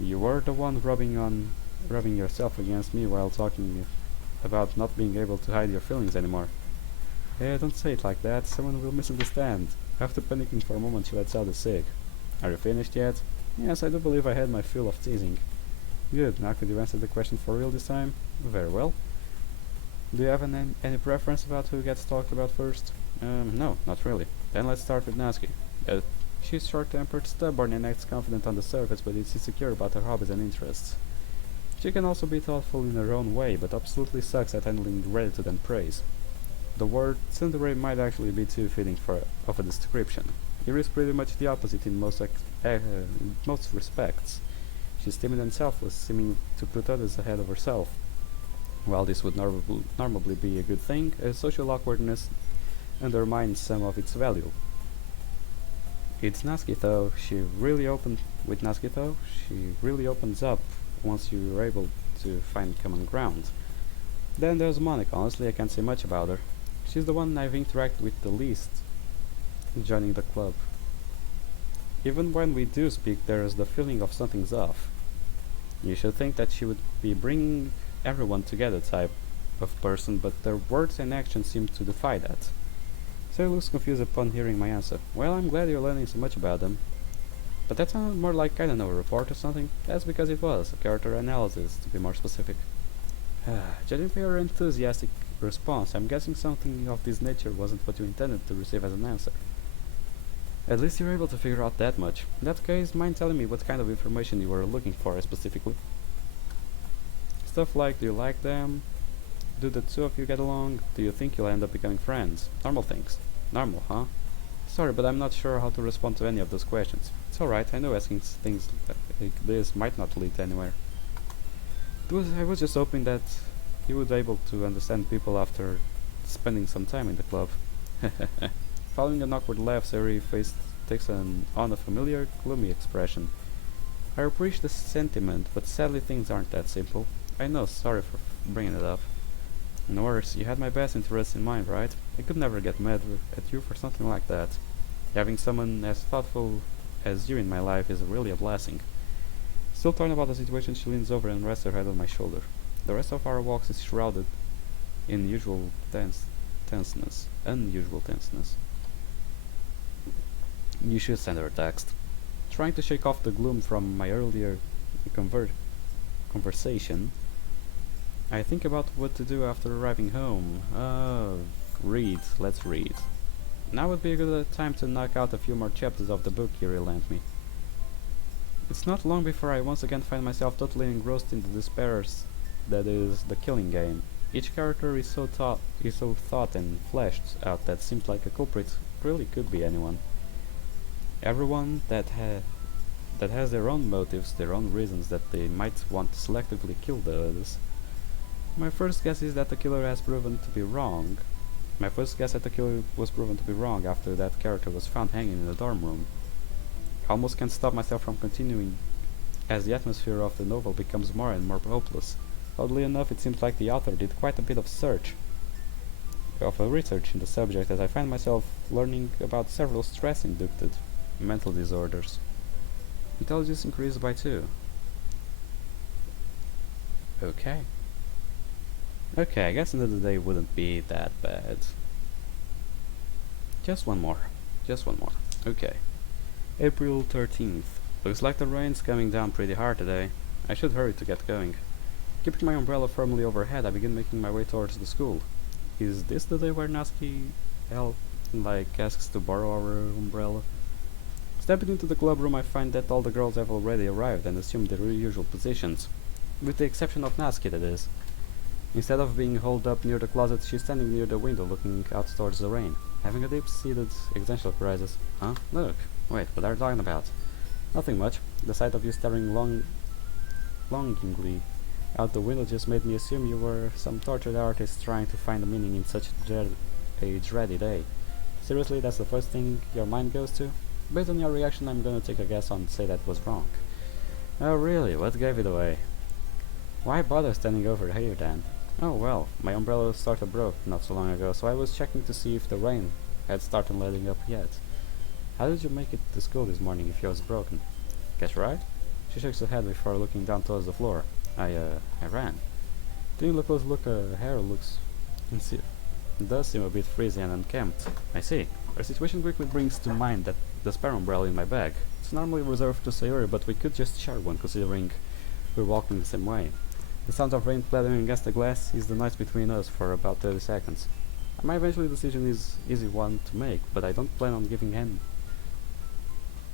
You were the one rubbing yourself against me while talking about not being able to hide your feelings anymore. Hey, don't say it like that, someone will misunderstand. After panicking for a moment, she lets out a sig. Are you finished yet? Yes, I do believe I had my fill of teasing. Good, now could you answer the question for real this time? Very well. Do you have any preference about who gets talked about first? No, not really. Then let's start with Natsuki. She's short-tempered, stubborn, and acts confident on the surface, but is insecure about her hobbies and interests. She can also be thoughtful in her own way, but absolutely sucks at handling gratitude and praise. The word tsundere might actually be too fitting of a description. It is pretty much the opposite in most respects. She's timid and selfless, seeming to put others ahead of herself. While this would normally be a good thing, social awkwardness undermines some of its value. With Natsuki though, she really opens up once you are able to find common ground. Then there's Monica. Honestly, I can't say much about her. She's the one I've interacted with the least joining the club. Even when we do speak, there's the feeling of something's off. You should think that she would be bringing everyone together type of person, but their words and actions seem to defy that. Sarah looks confused upon hearing my answer. Well, I'm glad you're learning so much about them. But that sounded more like, I don't know, a report or something. That's because it was, a character analysis, to be more specific. Judging by your enthusiastic response, I'm guessing something of this nature wasn't what you intended to receive as an answer. At least you're able to figure out that much. In that case, mind telling me what kind of information you were looking for specifically? Stuff like, do you like them? Do the two of you get along? Do you think you'll end up becoming friends? Normal things. Normal, huh? Sorry, but I'm not sure how to respond to any of those questions. It's alright, I know asking things like this might not lead anywhere. I was just hoping that you would be able to understand people after spending some time in the club. Following an awkward laugh, Sayori's face takes on a familiar, gloomy expression. I appreciate the sentiment, but sadly things aren't that simple. I know, sorry for bringing it up. Norris, you had my best interests in mind, right? I could never get mad at you for something like that. Having someone as thoughtful as you in my life is really a blessing. Still torn about the situation, she leans over and rests her head on my shoulder. The rest of our walks is shrouded in unusual tenseness. You should send her a text. Trying to shake off the gloom from my earlier conversation, I think about what to do after arriving home. Read. Let's read. Now would be a good time to knock out a few more chapters of the book Yuri lent me. It's not long before I once again find myself totally engrossed in the despairs that is the killing game. Each character is so thought and fleshed out that seems like a culprit really could be anyone. Everyone that has their own motives, their own reasons that they might want to selectively kill the others. My first guess is that the killer has proven to be wrong. My first guess that the killer was proven to be wrong after that character was found hanging in the dorm room. I almost can't stop myself from continuing as the atmosphere of the novel becomes more and more hopeless. Oddly enough, it seems like the author did quite a bit of research in the subject, as I find myself learning about several stress-induced mental disorders. Intelligence increased by 2. Okay. Okay, I guess another day wouldn't be that bad. Just one more. Okay. April 13th. Looks like the rain's coming down pretty hard today. I should hurry to get going. Keeping my umbrella firmly overhead, I begin making my way towards the school. Is this the day where Natsuki asks to borrow our umbrella? Stepping into the club room, I find that all the girls have already arrived and assumed their usual positions. With the exception of Natsuki, that is. Instead of being holed up near the closet, she's standing near the window looking out towards the rain, having a deep-seated existential crisis. Huh? Look. Wait, what are you talking about? Nothing much. The sight of you staring longingly out the window just made me assume you were some tortured artist trying to find a meaning in such a dreary day. Seriously, that's the first thing your mind goes to? Based on your reaction, I'm gonna take a guess and say that was wrong. Oh really? What gave it away? Why bother standing over here then? Oh well, my umbrella started broke not so long ago, so I was checking to see if the rain had started letting up yet. How did you make it to school this morning if yours broken? Guess right? She shakes her head before looking down towards the floor. I ran. Taking a close look, her hair does seem a bit frizzy and unkempt. I see. Our situation quickly brings to mind that the spare umbrella in my bag. It's normally reserved to Sayori, but we could just share one considering we're walking the same way. The sound of rain clattering against the glass is the noise between us for about 30 seconds. My eventual decision is easy one to make, but I don't plan on giving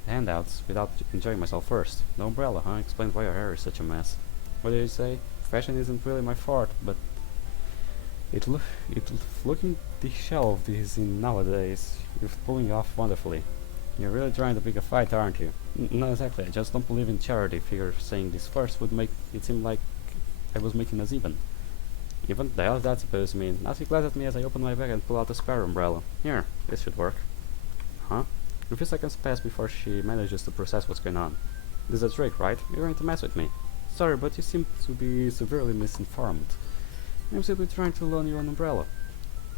handouts without enjoying myself first. The umbrella, huh? Explains why your hair is such a mess. What did you say? Fashion isn't really my forte, but looking disheveled is in nowadays. You're pulling off wonderfully. You're really trying to pick a fight, aren't you? Not exactly. I just don't believe in charity. Figure saying this first would make it seem like I was making us even. Even? The hell is that supposed to mean? Natsuki glanced at me as I opened my bag and pulled out a spare umbrella. Here, this should work. Huh? A few seconds pass before she manages to process what's going on. This is a trick, right? You're going to mess with me. Sorry, but you seem to be severely misinformed. I'm simply trying to loan you an umbrella.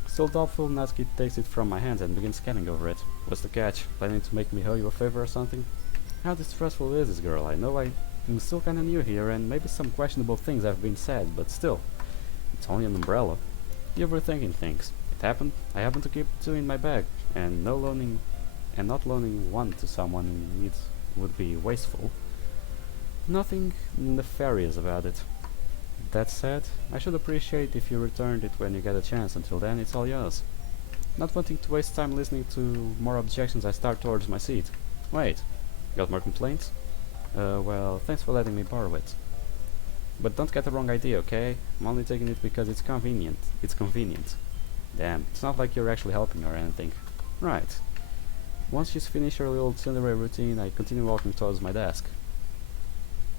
Still doubtful, Natsuki takes it from my hands and begins scanning over it. What's the catch? Planning to make me owe you a favor or something? How distressful is this girl? I know I'm still kinda new here and maybe some questionable things have been said, but still. It's only an umbrella. You're overthinking things. It happened. I happen to keep 2 in my bag, and not loaning one to someone in need would be wasteful. Nothing nefarious about it. That said, I should appreciate if you returned it when you get a chance. Until then, it's all yours. Not wanting to waste time listening to more objections, I start towards my seat. Wait, got more complaints? Well, thanks for letting me borrow it. But don't get the wrong idea, okay? I'm only taking it because it's convenient. It's convenient. Damn, it's not like you're actually helping or anything. Right. Once she's finished her little tsundere routine, I continue walking towards my desk.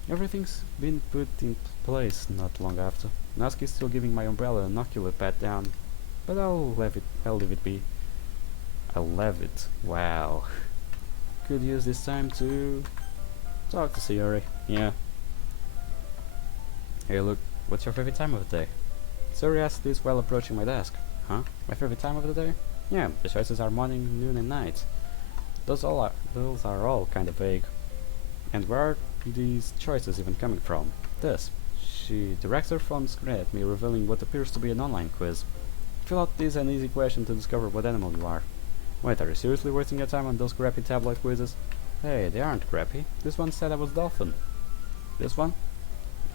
Everything's been put in place not long after. Natsuki's still giving my umbrella an ocular pat down, but I'll leave it be. I'll leave it. Wow. Could use this time to talk to Sayori. Yeah. Hey look, what's your favorite time of the day? Sayori asked this while approaching my desk. Huh? My favorite time of the day? Yeah, the choices are morning, noon, and night. Those are all kind of vague. And where are these choices even coming from? This. She directs her phone screen at me, revealing what appears to be an online quiz. Fill out this an easy question to discover what animal you are. Wait, are you seriously wasting your time on those crappy tabloid quizzes? Hey, they aren't crappy. This one said I was dolphin. This one?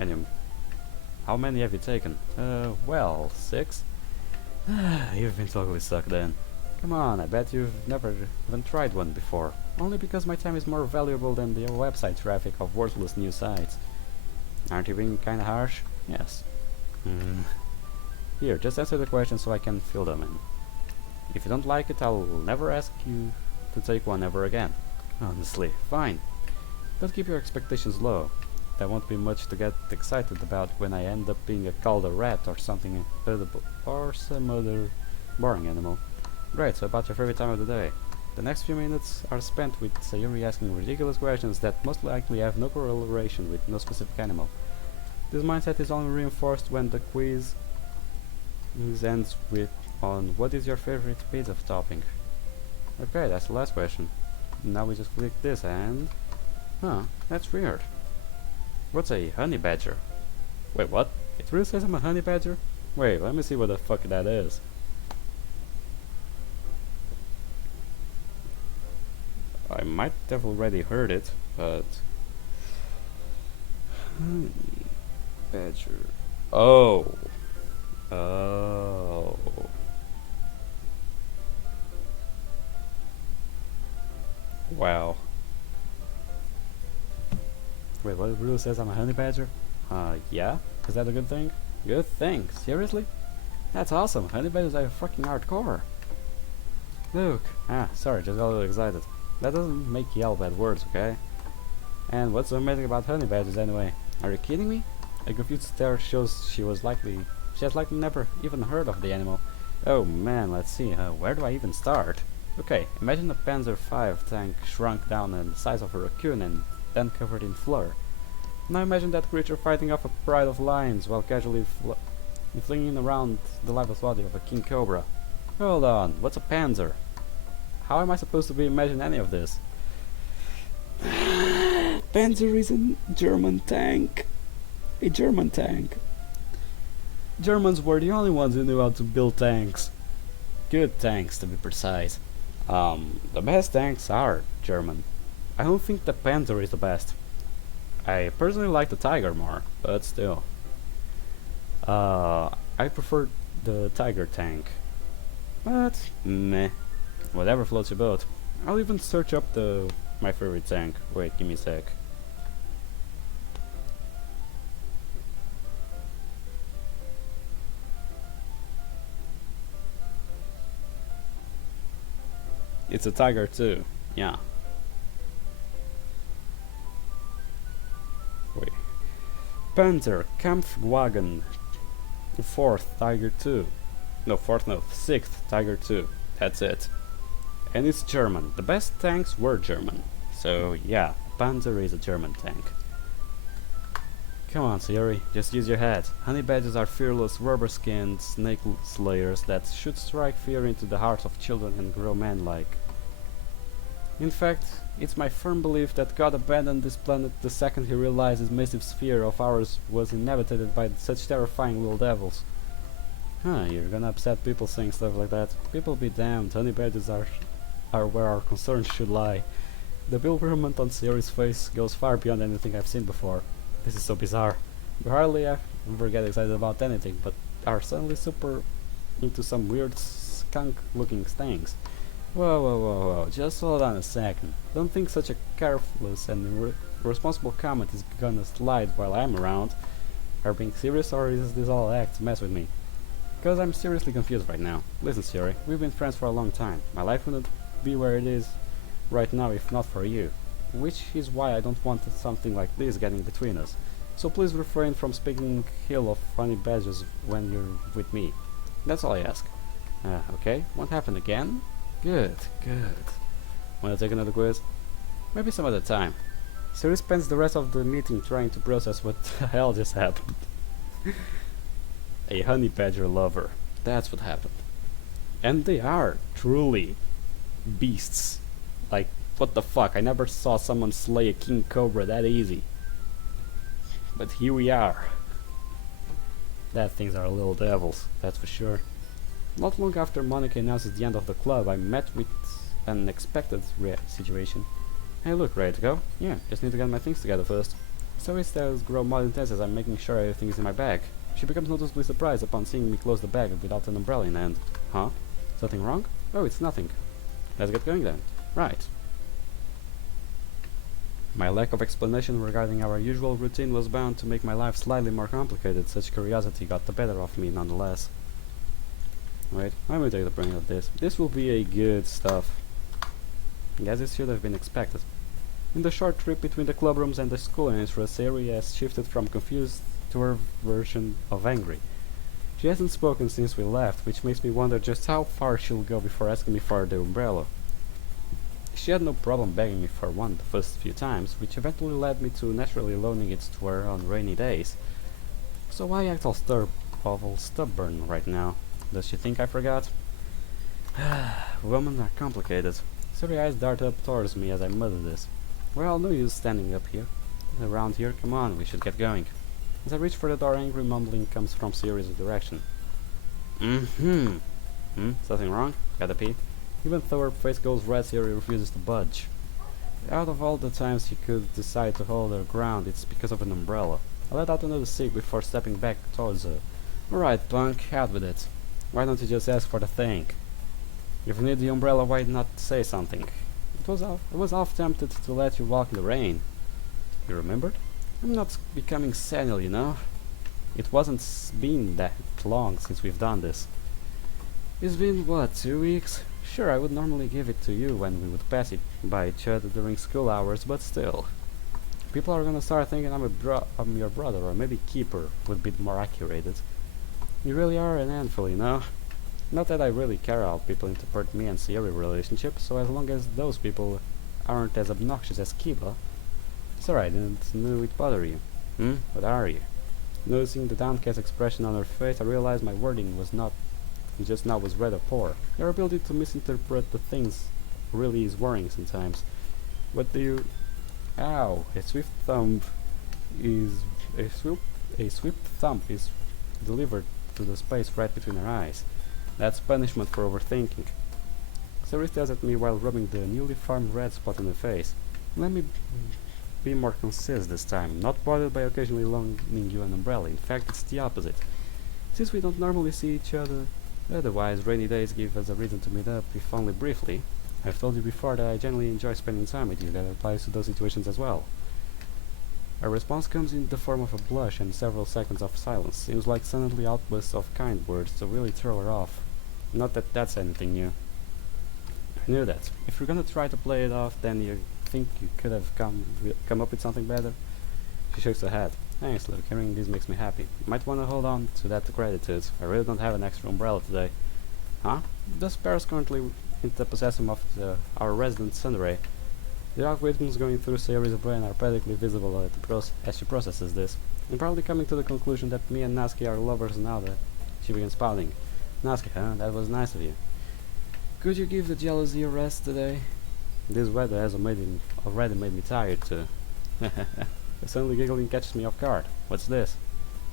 And how many have you taken? Well, 6. You've been totally sucked then. Come on, I bet you've never even tried one before. Only because my time is more valuable than the website traffic of worthless news sites. Aren't you being kinda harsh? Yes. Here, just answer the question so I can fill them in. If you don't like it, I'll never ask you to take one ever again. Honestly, fine. But keep your expectations low. There won't be much to get excited about when I end up being called a rat or something edible, or some other boring animal. Great, so about your favorite time of the day. The next few minutes are spent with Sayori asking ridiculous questions that most likely have no correlation with no specific animal. This mindset is only reinforced when the quiz ends with on what is your favorite pizza topping. Okay, that's the last question. Now we just click this and... Huh, that's weird. What's a honey badger? Wait, what? It really says I'm a honey badger? Wait, let me see what the fuck that is. I might have already heard it, but... Honey badger... Oh! Oh... Wow. Wait, what? It really says I'm a honey badger? Yeah? Is that a good thing? Good thing? Seriously? That's awesome! Honey badgers are fucking hardcore! Look! Sorry, just got a little excited. That doesn't make yell bad words, okay? And what's so amazing about honey badgers anyway? Are you kidding me? A confused stare shows she has likely never even heard of the animal. Oh man, let's see, where do I even start? Okay, imagine a Panzer V tank shrunk down in the size of a raccoon and then covered in fur. Now imagine that creature fighting off a pride of lions while casually flinging around the lifeless body of a king cobra. Hold on, what's a Panzer? How am I supposed to imagine any of this? Panzer is a German tank. A German tank. Germans were the only ones who knew how to build tanks. Good tanks, to be precise. The best tanks are German. I don't think the Panzer is the best. I personally like the Tiger more, but still. I prefer the Tiger tank. But, meh. Whatever floats your boat. I'll even search up my favorite tank. Wait, give me a sec. It's a Tiger too, yeah. Wait. Panzer Kampfwagen 4th Tiger 2. No, 4th no, 6th Tiger 2. That's it. And it's German. The best tanks were German. So yeah, Panzer is a German tank. Come on, Sayori, just use your head. Honey badgers are fearless, rubber-skinned snake slayers that should strike fear into the hearts of children and grown men alike. In fact, it's my firm belief that God abandoned this planet the second he realized his massive sphere of ours was inhabited by such terrifying little devils. You're gonna upset people saying stuff like that. People be damned, honey badgers are where our concerns should lie. The bewilderment on Sayori's face goes far beyond anything I've seen before. This is so bizarre. We hardly ever get excited about anything, but are suddenly super into some weird skunk-looking things. Whoa, just hold on a second. Don't think such a careless and irresponsible comment is gonna slide while I'm around. Are you being serious, or is this all act to mess with me? Because I'm seriously confused right now. Listen, Sayori, we've been friends for a long time. My life wouldn't be where it is right now if not for you. Which is why I don't want something like this getting between us. So please refrain from speaking ill of honey badgers when you're with me. That's all I ask. Okay, won't happen again? Good. Wanna take another quiz? Maybe some other time. Sayori spends the rest of the meeting trying to process what the hell just happened. A honey badger lover. That's what happened. And they are truly beasts. Like, what the fuck? I never saw someone slay a king cobra that easy. But here we are. That things are little devils, that's for sure. Not long after Monica announces the end of the club, I'm met with an unexpected situation. Hey look, ready to go? Yeah, just need to get my things together first. Sayori's stares grow more intense as I'm making sure everything is in my bag. She becomes noticeably surprised upon seeing me close the bag without an umbrella in hand. Huh? Something wrong? Oh, it's nothing. Let's get going then. Right. My lack of explanation regarding our usual routine was bound to make my life slightly more complicated. Such curiosity got the better of me nonetheless. Wait, I'm going to take the point of this. This will be a good stuff. Guess it should have been expected. In the short trip between the club rooms and the school entrance, Sayori has shifted from confused to her version of angry. She hasn't spoken since we left, which makes me wonder just how far she'll go before asking me for the umbrella. She had no problem begging me for one the first few times, which eventually led me to naturally loaning it to her on rainy days. So why act all stubborn right now? Does she think I forgot? Women are complicated. Sorry, eyes dart up towards me as I mutter this. Well, no use standing up here. Around here, come on, we should get going. As I reach for the door, angry mumbling comes from Sayori's direction. Something wrong? Gotta pee? Even though her face goes red, Sayori refuses to budge. Out of all the times she could decide to hold her ground, it's because of an umbrella. I let out another cig before stepping back towards her. Alright, punk, out with it. Why don't you just ask for the thing? If you need the umbrella, why not say something? I was half tempted to let you walk in the rain. You remembered? I'm not becoming senile, you know. It wasn't been that long since we've done this. It's been, what, 2 weeks? Sure, I would normally give it to you when we would pass it by each other during school hours, but still. People are gonna start thinking I'm your brother, or maybe keeper would be more accurate. You really are an handful, you know. Not that I really care how people interpret me and Sayori relationship, so as long as those people aren't as obnoxious as Kiba. Sorry, I didn't know it bother you. What are you? Noticing the downcast expression on her face, I realized my wording was rather poor. Your ability to misinterpret the things really is worrying sometimes. What do you... Ow! A swift thump is delivered to the space right between her eyes. That's punishment for overthinking. Sayori stares at me while rubbing the newly formed red spot on her face. Let me be more concise this time. Not bothered by occasionally loaning you an umbrella. In fact, it's the opposite. Since we don't normally see each other, otherwise rainy days give us a reason to meet up, if only briefly. I've told you before that I genuinely enjoy spending time with you. That applies to those situations as well. Her response comes in the form of a blush and several seconds of silence. Seems like suddenly outbursts of kind words to really throw her off. Not that that's anything new. I knew that. If you're gonna try to play it off, then you think you could have come up with something better? She shakes her head. Thanks, Luke. Hearing this makes me happy. You might want to hold on to that gratitude. I really don't have an extra umbrella today. Huh? The spares currently in the possession of our resident Sunray. The algorithms going through Sayori's brain are practically visible as she processes this. I'm probably coming to the conclusion that me and Natsuki are lovers now that she begins pouting. Natsuki, huh? That was nice of you. Could you give the jealousy a rest today? This weather has already made me tired too. The suddenly giggling catches me off guard. What's this?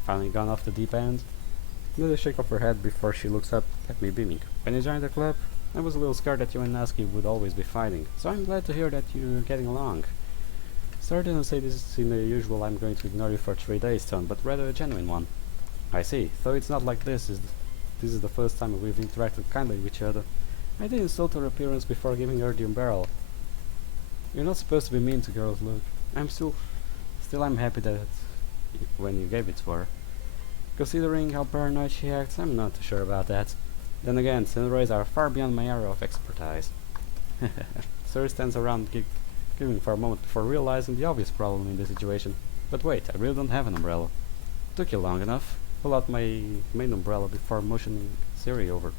Finally gone off the deep end? Another shake of her head before she looks up at me beaming. When you joined the club, I was a little scared that you and Natsuki would always be fighting, so I'm glad to hear that you're getting along. Sorry to say this in the usual I'm going to ignore you for 3 days tone, but rather a genuine one. I see, though it's not like this is the first time we've interacted kindly with each other. I did insult her appearance before giving her the umbrella. You're not supposed to be mean to girls, Luke. I'm happy that when you gave it to her. Considering how paranoid she acts, I'm not too sure about that. Then again, Sunrays are far beyond my area of expertise. Sir stands around giggling for a moment before realizing the obvious problem in the situation. But wait, I really don't have an umbrella. Took you long enough. Pull out my main umbrella before motioning Sayori over.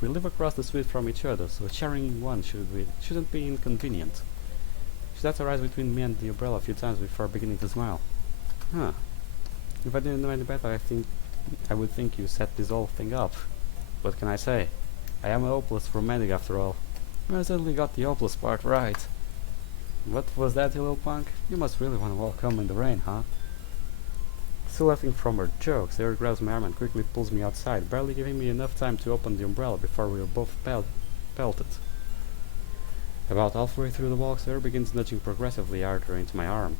We live across the street from each other, so sharing one shouldn't be inconvenient. She sat her eyes between me and the umbrella a few times before beginning to smile. Huh. If I didn't know any better, I think I would think you set this whole thing up. What can I say? I am a hopeless romantic after all. I certainly got the hopeless part right. What was that, you little punk? You must really want to walk home in the rain, huh? Still laughing from her jokes, Sayori grabs my arm and quickly pulls me outside, barely giving me enough time to open the umbrella before we were both pelted. About halfway through the walk, Sayori begins nudging progressively harder into my arm.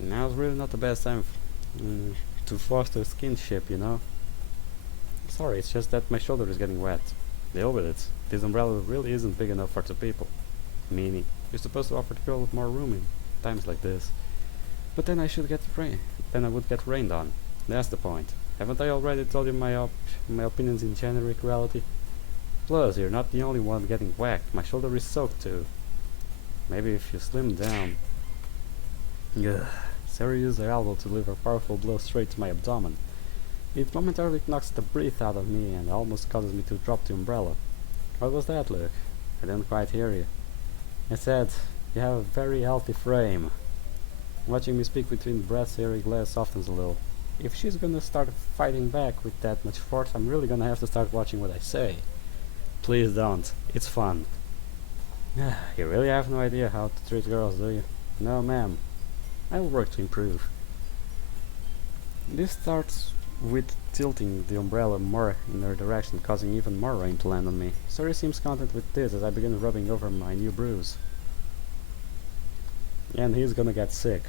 Now's really not the best time to foster skinship, you know? Sorry, it's just that my shoulder is getting wet. Deal with it. This umbrella really isn't big enough for two people. Meanie, you're supposed to offer the girl more room in times like this. But then I would get rained on. That's the point. Haven't I already told you my opinions in generic reality? Plus, you're not the only one getting whacked. My shoulder is soaked too. Maybe if you slim down. Ugh. Sarah used her elbow to deliver a powerful blow straight to my abdomen. It momentarily knocks the breath out of me and almost causes me to drop the umbrella. What was that, Luke? I didn't quite hear you. I said, you have a very healthy frame. Watching me speak between the breaths, Sarah's glare softens a little. If she's gonna start fighting back with that much force, I'm really gonna have to start watching what I say. Please don't. It's fun. You really have no idea how to treat girls, do you? No, ma'am. I will work to improve. This starts with tilting the umbrella more in her direction, causing even more rain to land on me. Sarah seems content with this as I begin rubbing over my new bruise. And he's gonna get sick.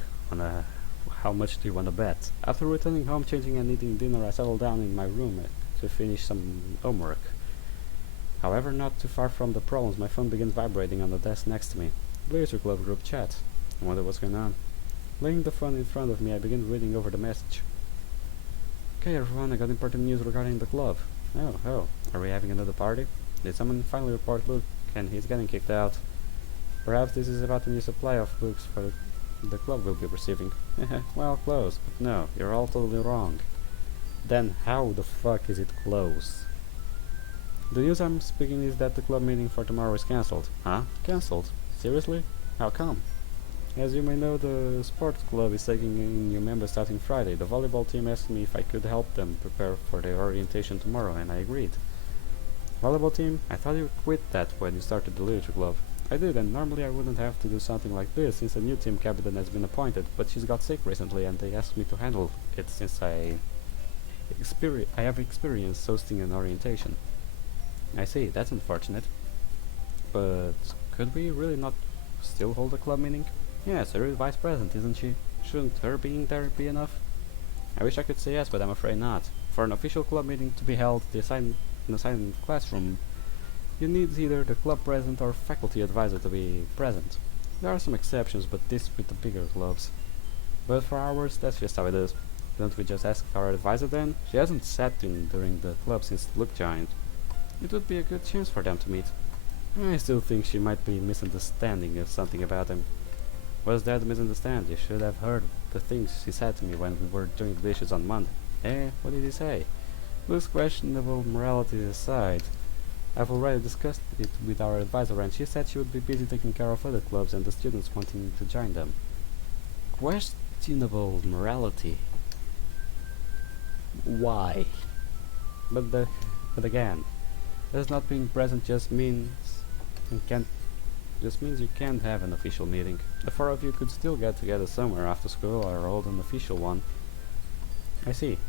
How much do you want to bet? After returning home, changing and eating dinner, I settle down in my room to finish some homework. However, not too far from the problems, my phone begins vibrating on the desk next to me. Laser Club group chat. I wonder what's going on. Laying the phone in front of me, I begin reading over the message. Okay everyone, I got important news regarding the club. Oh, are we having another party? Did someone finally report Luke and he's getting kicked out? Perhaps this is about the new supply of books for the club will be receiving. Well, close, but no, you're all totally wrong. Then how the fuck is it close? The news I'm speaking is that the club meeting for tomorrow is cancelled. Huh? Cancelled? Seriously? How come? As you may know, the sports club is taking in new members starting Friday. The volleyball team asked me if I could help them prepare for their orientation tomorrow, and I agreed. Volleyball team? I thought you quit that when you started the literature club. I did, and normally I wouldn't have to do something like this since a new team captain has been appointed, but she's got sick recently and they asked me to handle it since I have experience hosting an orientation. I see, that's unfortunate. But could we really not still hold a club meeting? Yes, Sarah is vice president, isn't she? Shouldn't her being there be enough? I wish I could say yes, but I'm afraid not. For an official club meeting to be held in an assigned classroom, you need either the club president or faculty advisor to be present. There are some exceptions, but this with the bigger clubs. But for ours, that's just how it is. Don't we just ask our advisor then? She hasn't sat in during the club since Luke joined. It would be a good chance for them to meet. I still think she might be misunderstanding something about him. Was there to misunderstand? You should have heard the things she said to me when we were doing the dishes on Monday. Eh? What did he say? Luke's questionable morality aside, I've already discussed it with our advisor and she said she would be busy taking care of other clubs and the students wanting to join them. Questionable morality? Why? But again, does not being present just means you can't have an official meeting. The four of you could still get together somewhere after school or hold an official one. I see.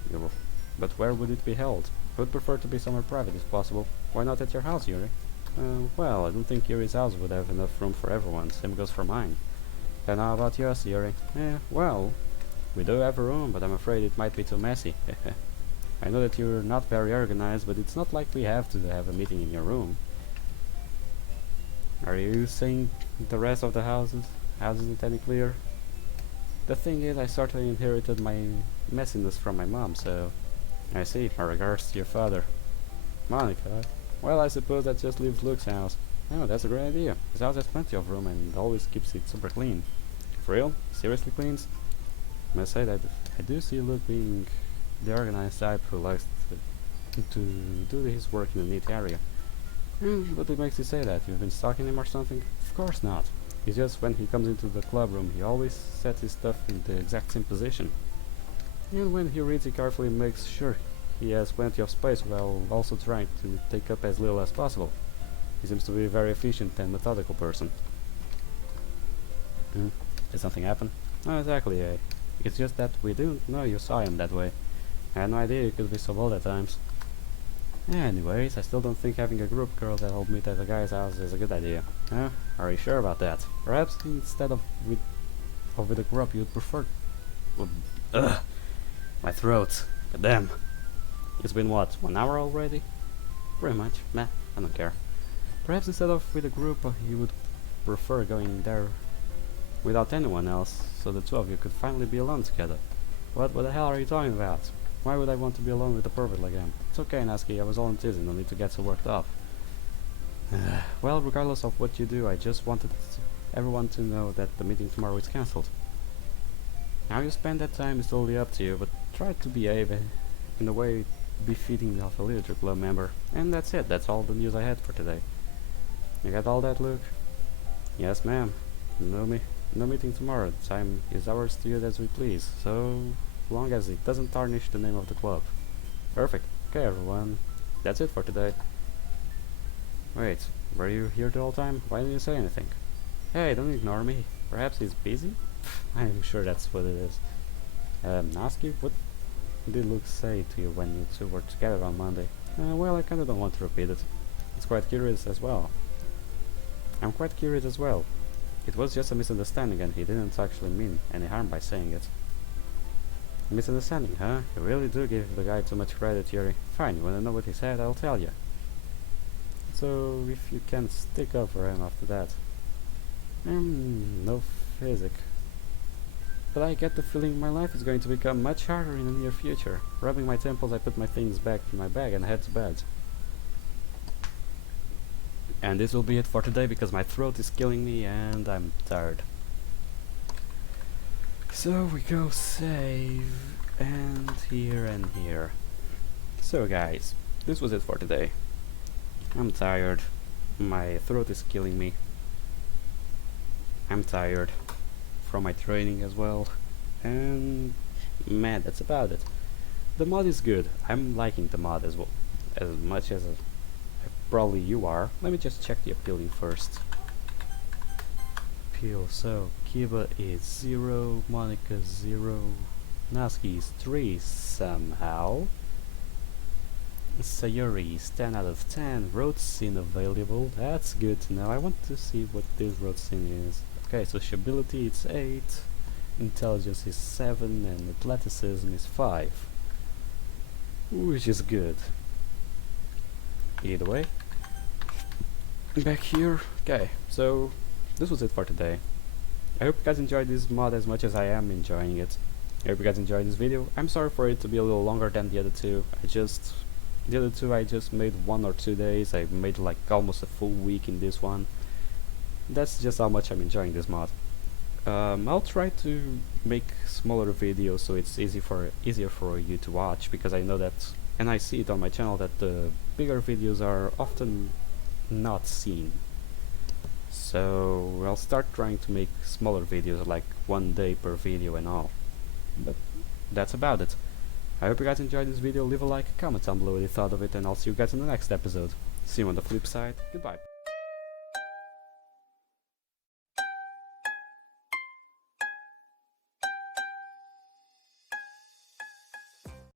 But where would it be held? I would prefer to be somewhere private if possible. Why not at your house, Yuri? Well, I don't think Yuri's house would have enough room for everyone. Same goes for mine. And how about yours, Yuri? Well, we do have a room, but I'm afraid it might be too messy. I know that you're not very organized, but it's not like we have to have a meeting in your room. Are you saying the rest of the house isn't any clearer? The thing is, I sort of inherited my messiness from my mom, so... I see. My regards to your father. Monica? Well, I suppose that just leaves Luke's house. Oh, that's a great idea. His house has plenty of room and always keeps it super clean. For real? Seriously cleans? I must say that I do see Luke being the organized type who likes to do his work in a neat area. But it makes you say that? You've been stalking him or something? Of course not. It's just when he comes into the club room, he always sets his stuff in the exact same position. And when he reads, he carefully makes sure he has plenty of space while also trying to take up as little as possible. He seems to be a very efficient and methodical person. Did something happen? No, exactly. It's just that we didn't know you saw him that way. I had no idea you could be so bold at times. Anyways, I still don't think having a group girl that'll meet at a guy's house is a good idea. Are you sure about that? Perhaps instead of with a group you'd prefer... Ugh! My throat. God damn. It's been what, 1 hour already? Pretty much. Meh, I don't care. Perhaps instead of with a group you would prefer going there without anyone else, so the two of you could finally be alone together. What the hell are you talking about? Why would I want to be alone with a pervert like him? It's okay, Nasky, I was all teasing, no need to get so worked up. Well, regardless of what you do, I just wanted everyone to know that the meeting tomorrow is cancelled. How you spend that time is totally up to you, but try to behave in a way befitting of a literature club member. And that's it, that's all the news I had for today. You got all that, Luke? Yes, ma'am. No meeting tomorrow. Time is ours to use as we please, so long as it doesn't tarnish the name of the club. Perfect. Okay, everyone. That's it for today. Wait, were you here the whole time? Why didn't you say anything? Hey, don't ignore me. Perhaps he's busy? I'm sure that's what it is. Nasky, what did Luke say to you when you two were together on Monday? Well, I kinda don't want to repeat it. It's quite curious as well. I'm quite curious as well. It was just a misunderstanding and he didn't actually mean any harm by saying it. Misunderstanding, huh? You really do give the guy too much credit, Yuri. Fine, you wanna know what he said? I'll tell you. So, if you can stick up for him after that. No physic. But I get the feeling my life is going to become much harder in the near future. Rubbing my temples, I put my things back in my bag and head to bed. And this will be it for today because my throat is killing me and I'm tired. So we go save and here and here. So guys, this was it for today. I'm tired. My throat is killing me. I'm tired from my training as well. And man, that's about it. The mod is good. I'm liking the mod as well, as much as probably you are. Let me just check the appealing first. Appeal, so Kiba is 0, Monica 0, Nasky is 3 somehow. Sayori is 10 out of 10, road scene available, that's good to know. I want to see what this road scene is. Okay, sociability it's 8, intelligence is 7 and athleticism is 5. Which is good. Either way. Back here. Okay, so this was it for today. I hope you guys enjoyed this mod as much as I am enjoying it. I hope you guys enjoyed this video. I'm sorry for it to be a little longer than the other two. The other two I just made 1 or 2 days. I made like almost a full week in this one. That's just how much I'm enjoying this mod. I'll try to make smaller videos so it's easier for you to watch, because I know that, and I see it on my channel, that the bigger videos are often not seen. So I'll start trying to make smaller videos, like 1 day per video and all. But that's about it. I hope you guys enjoyed this video. Leave a like, comment down below what you thought of it, and I'll see you guys in the next episode. See you on the flip side. Goodbye.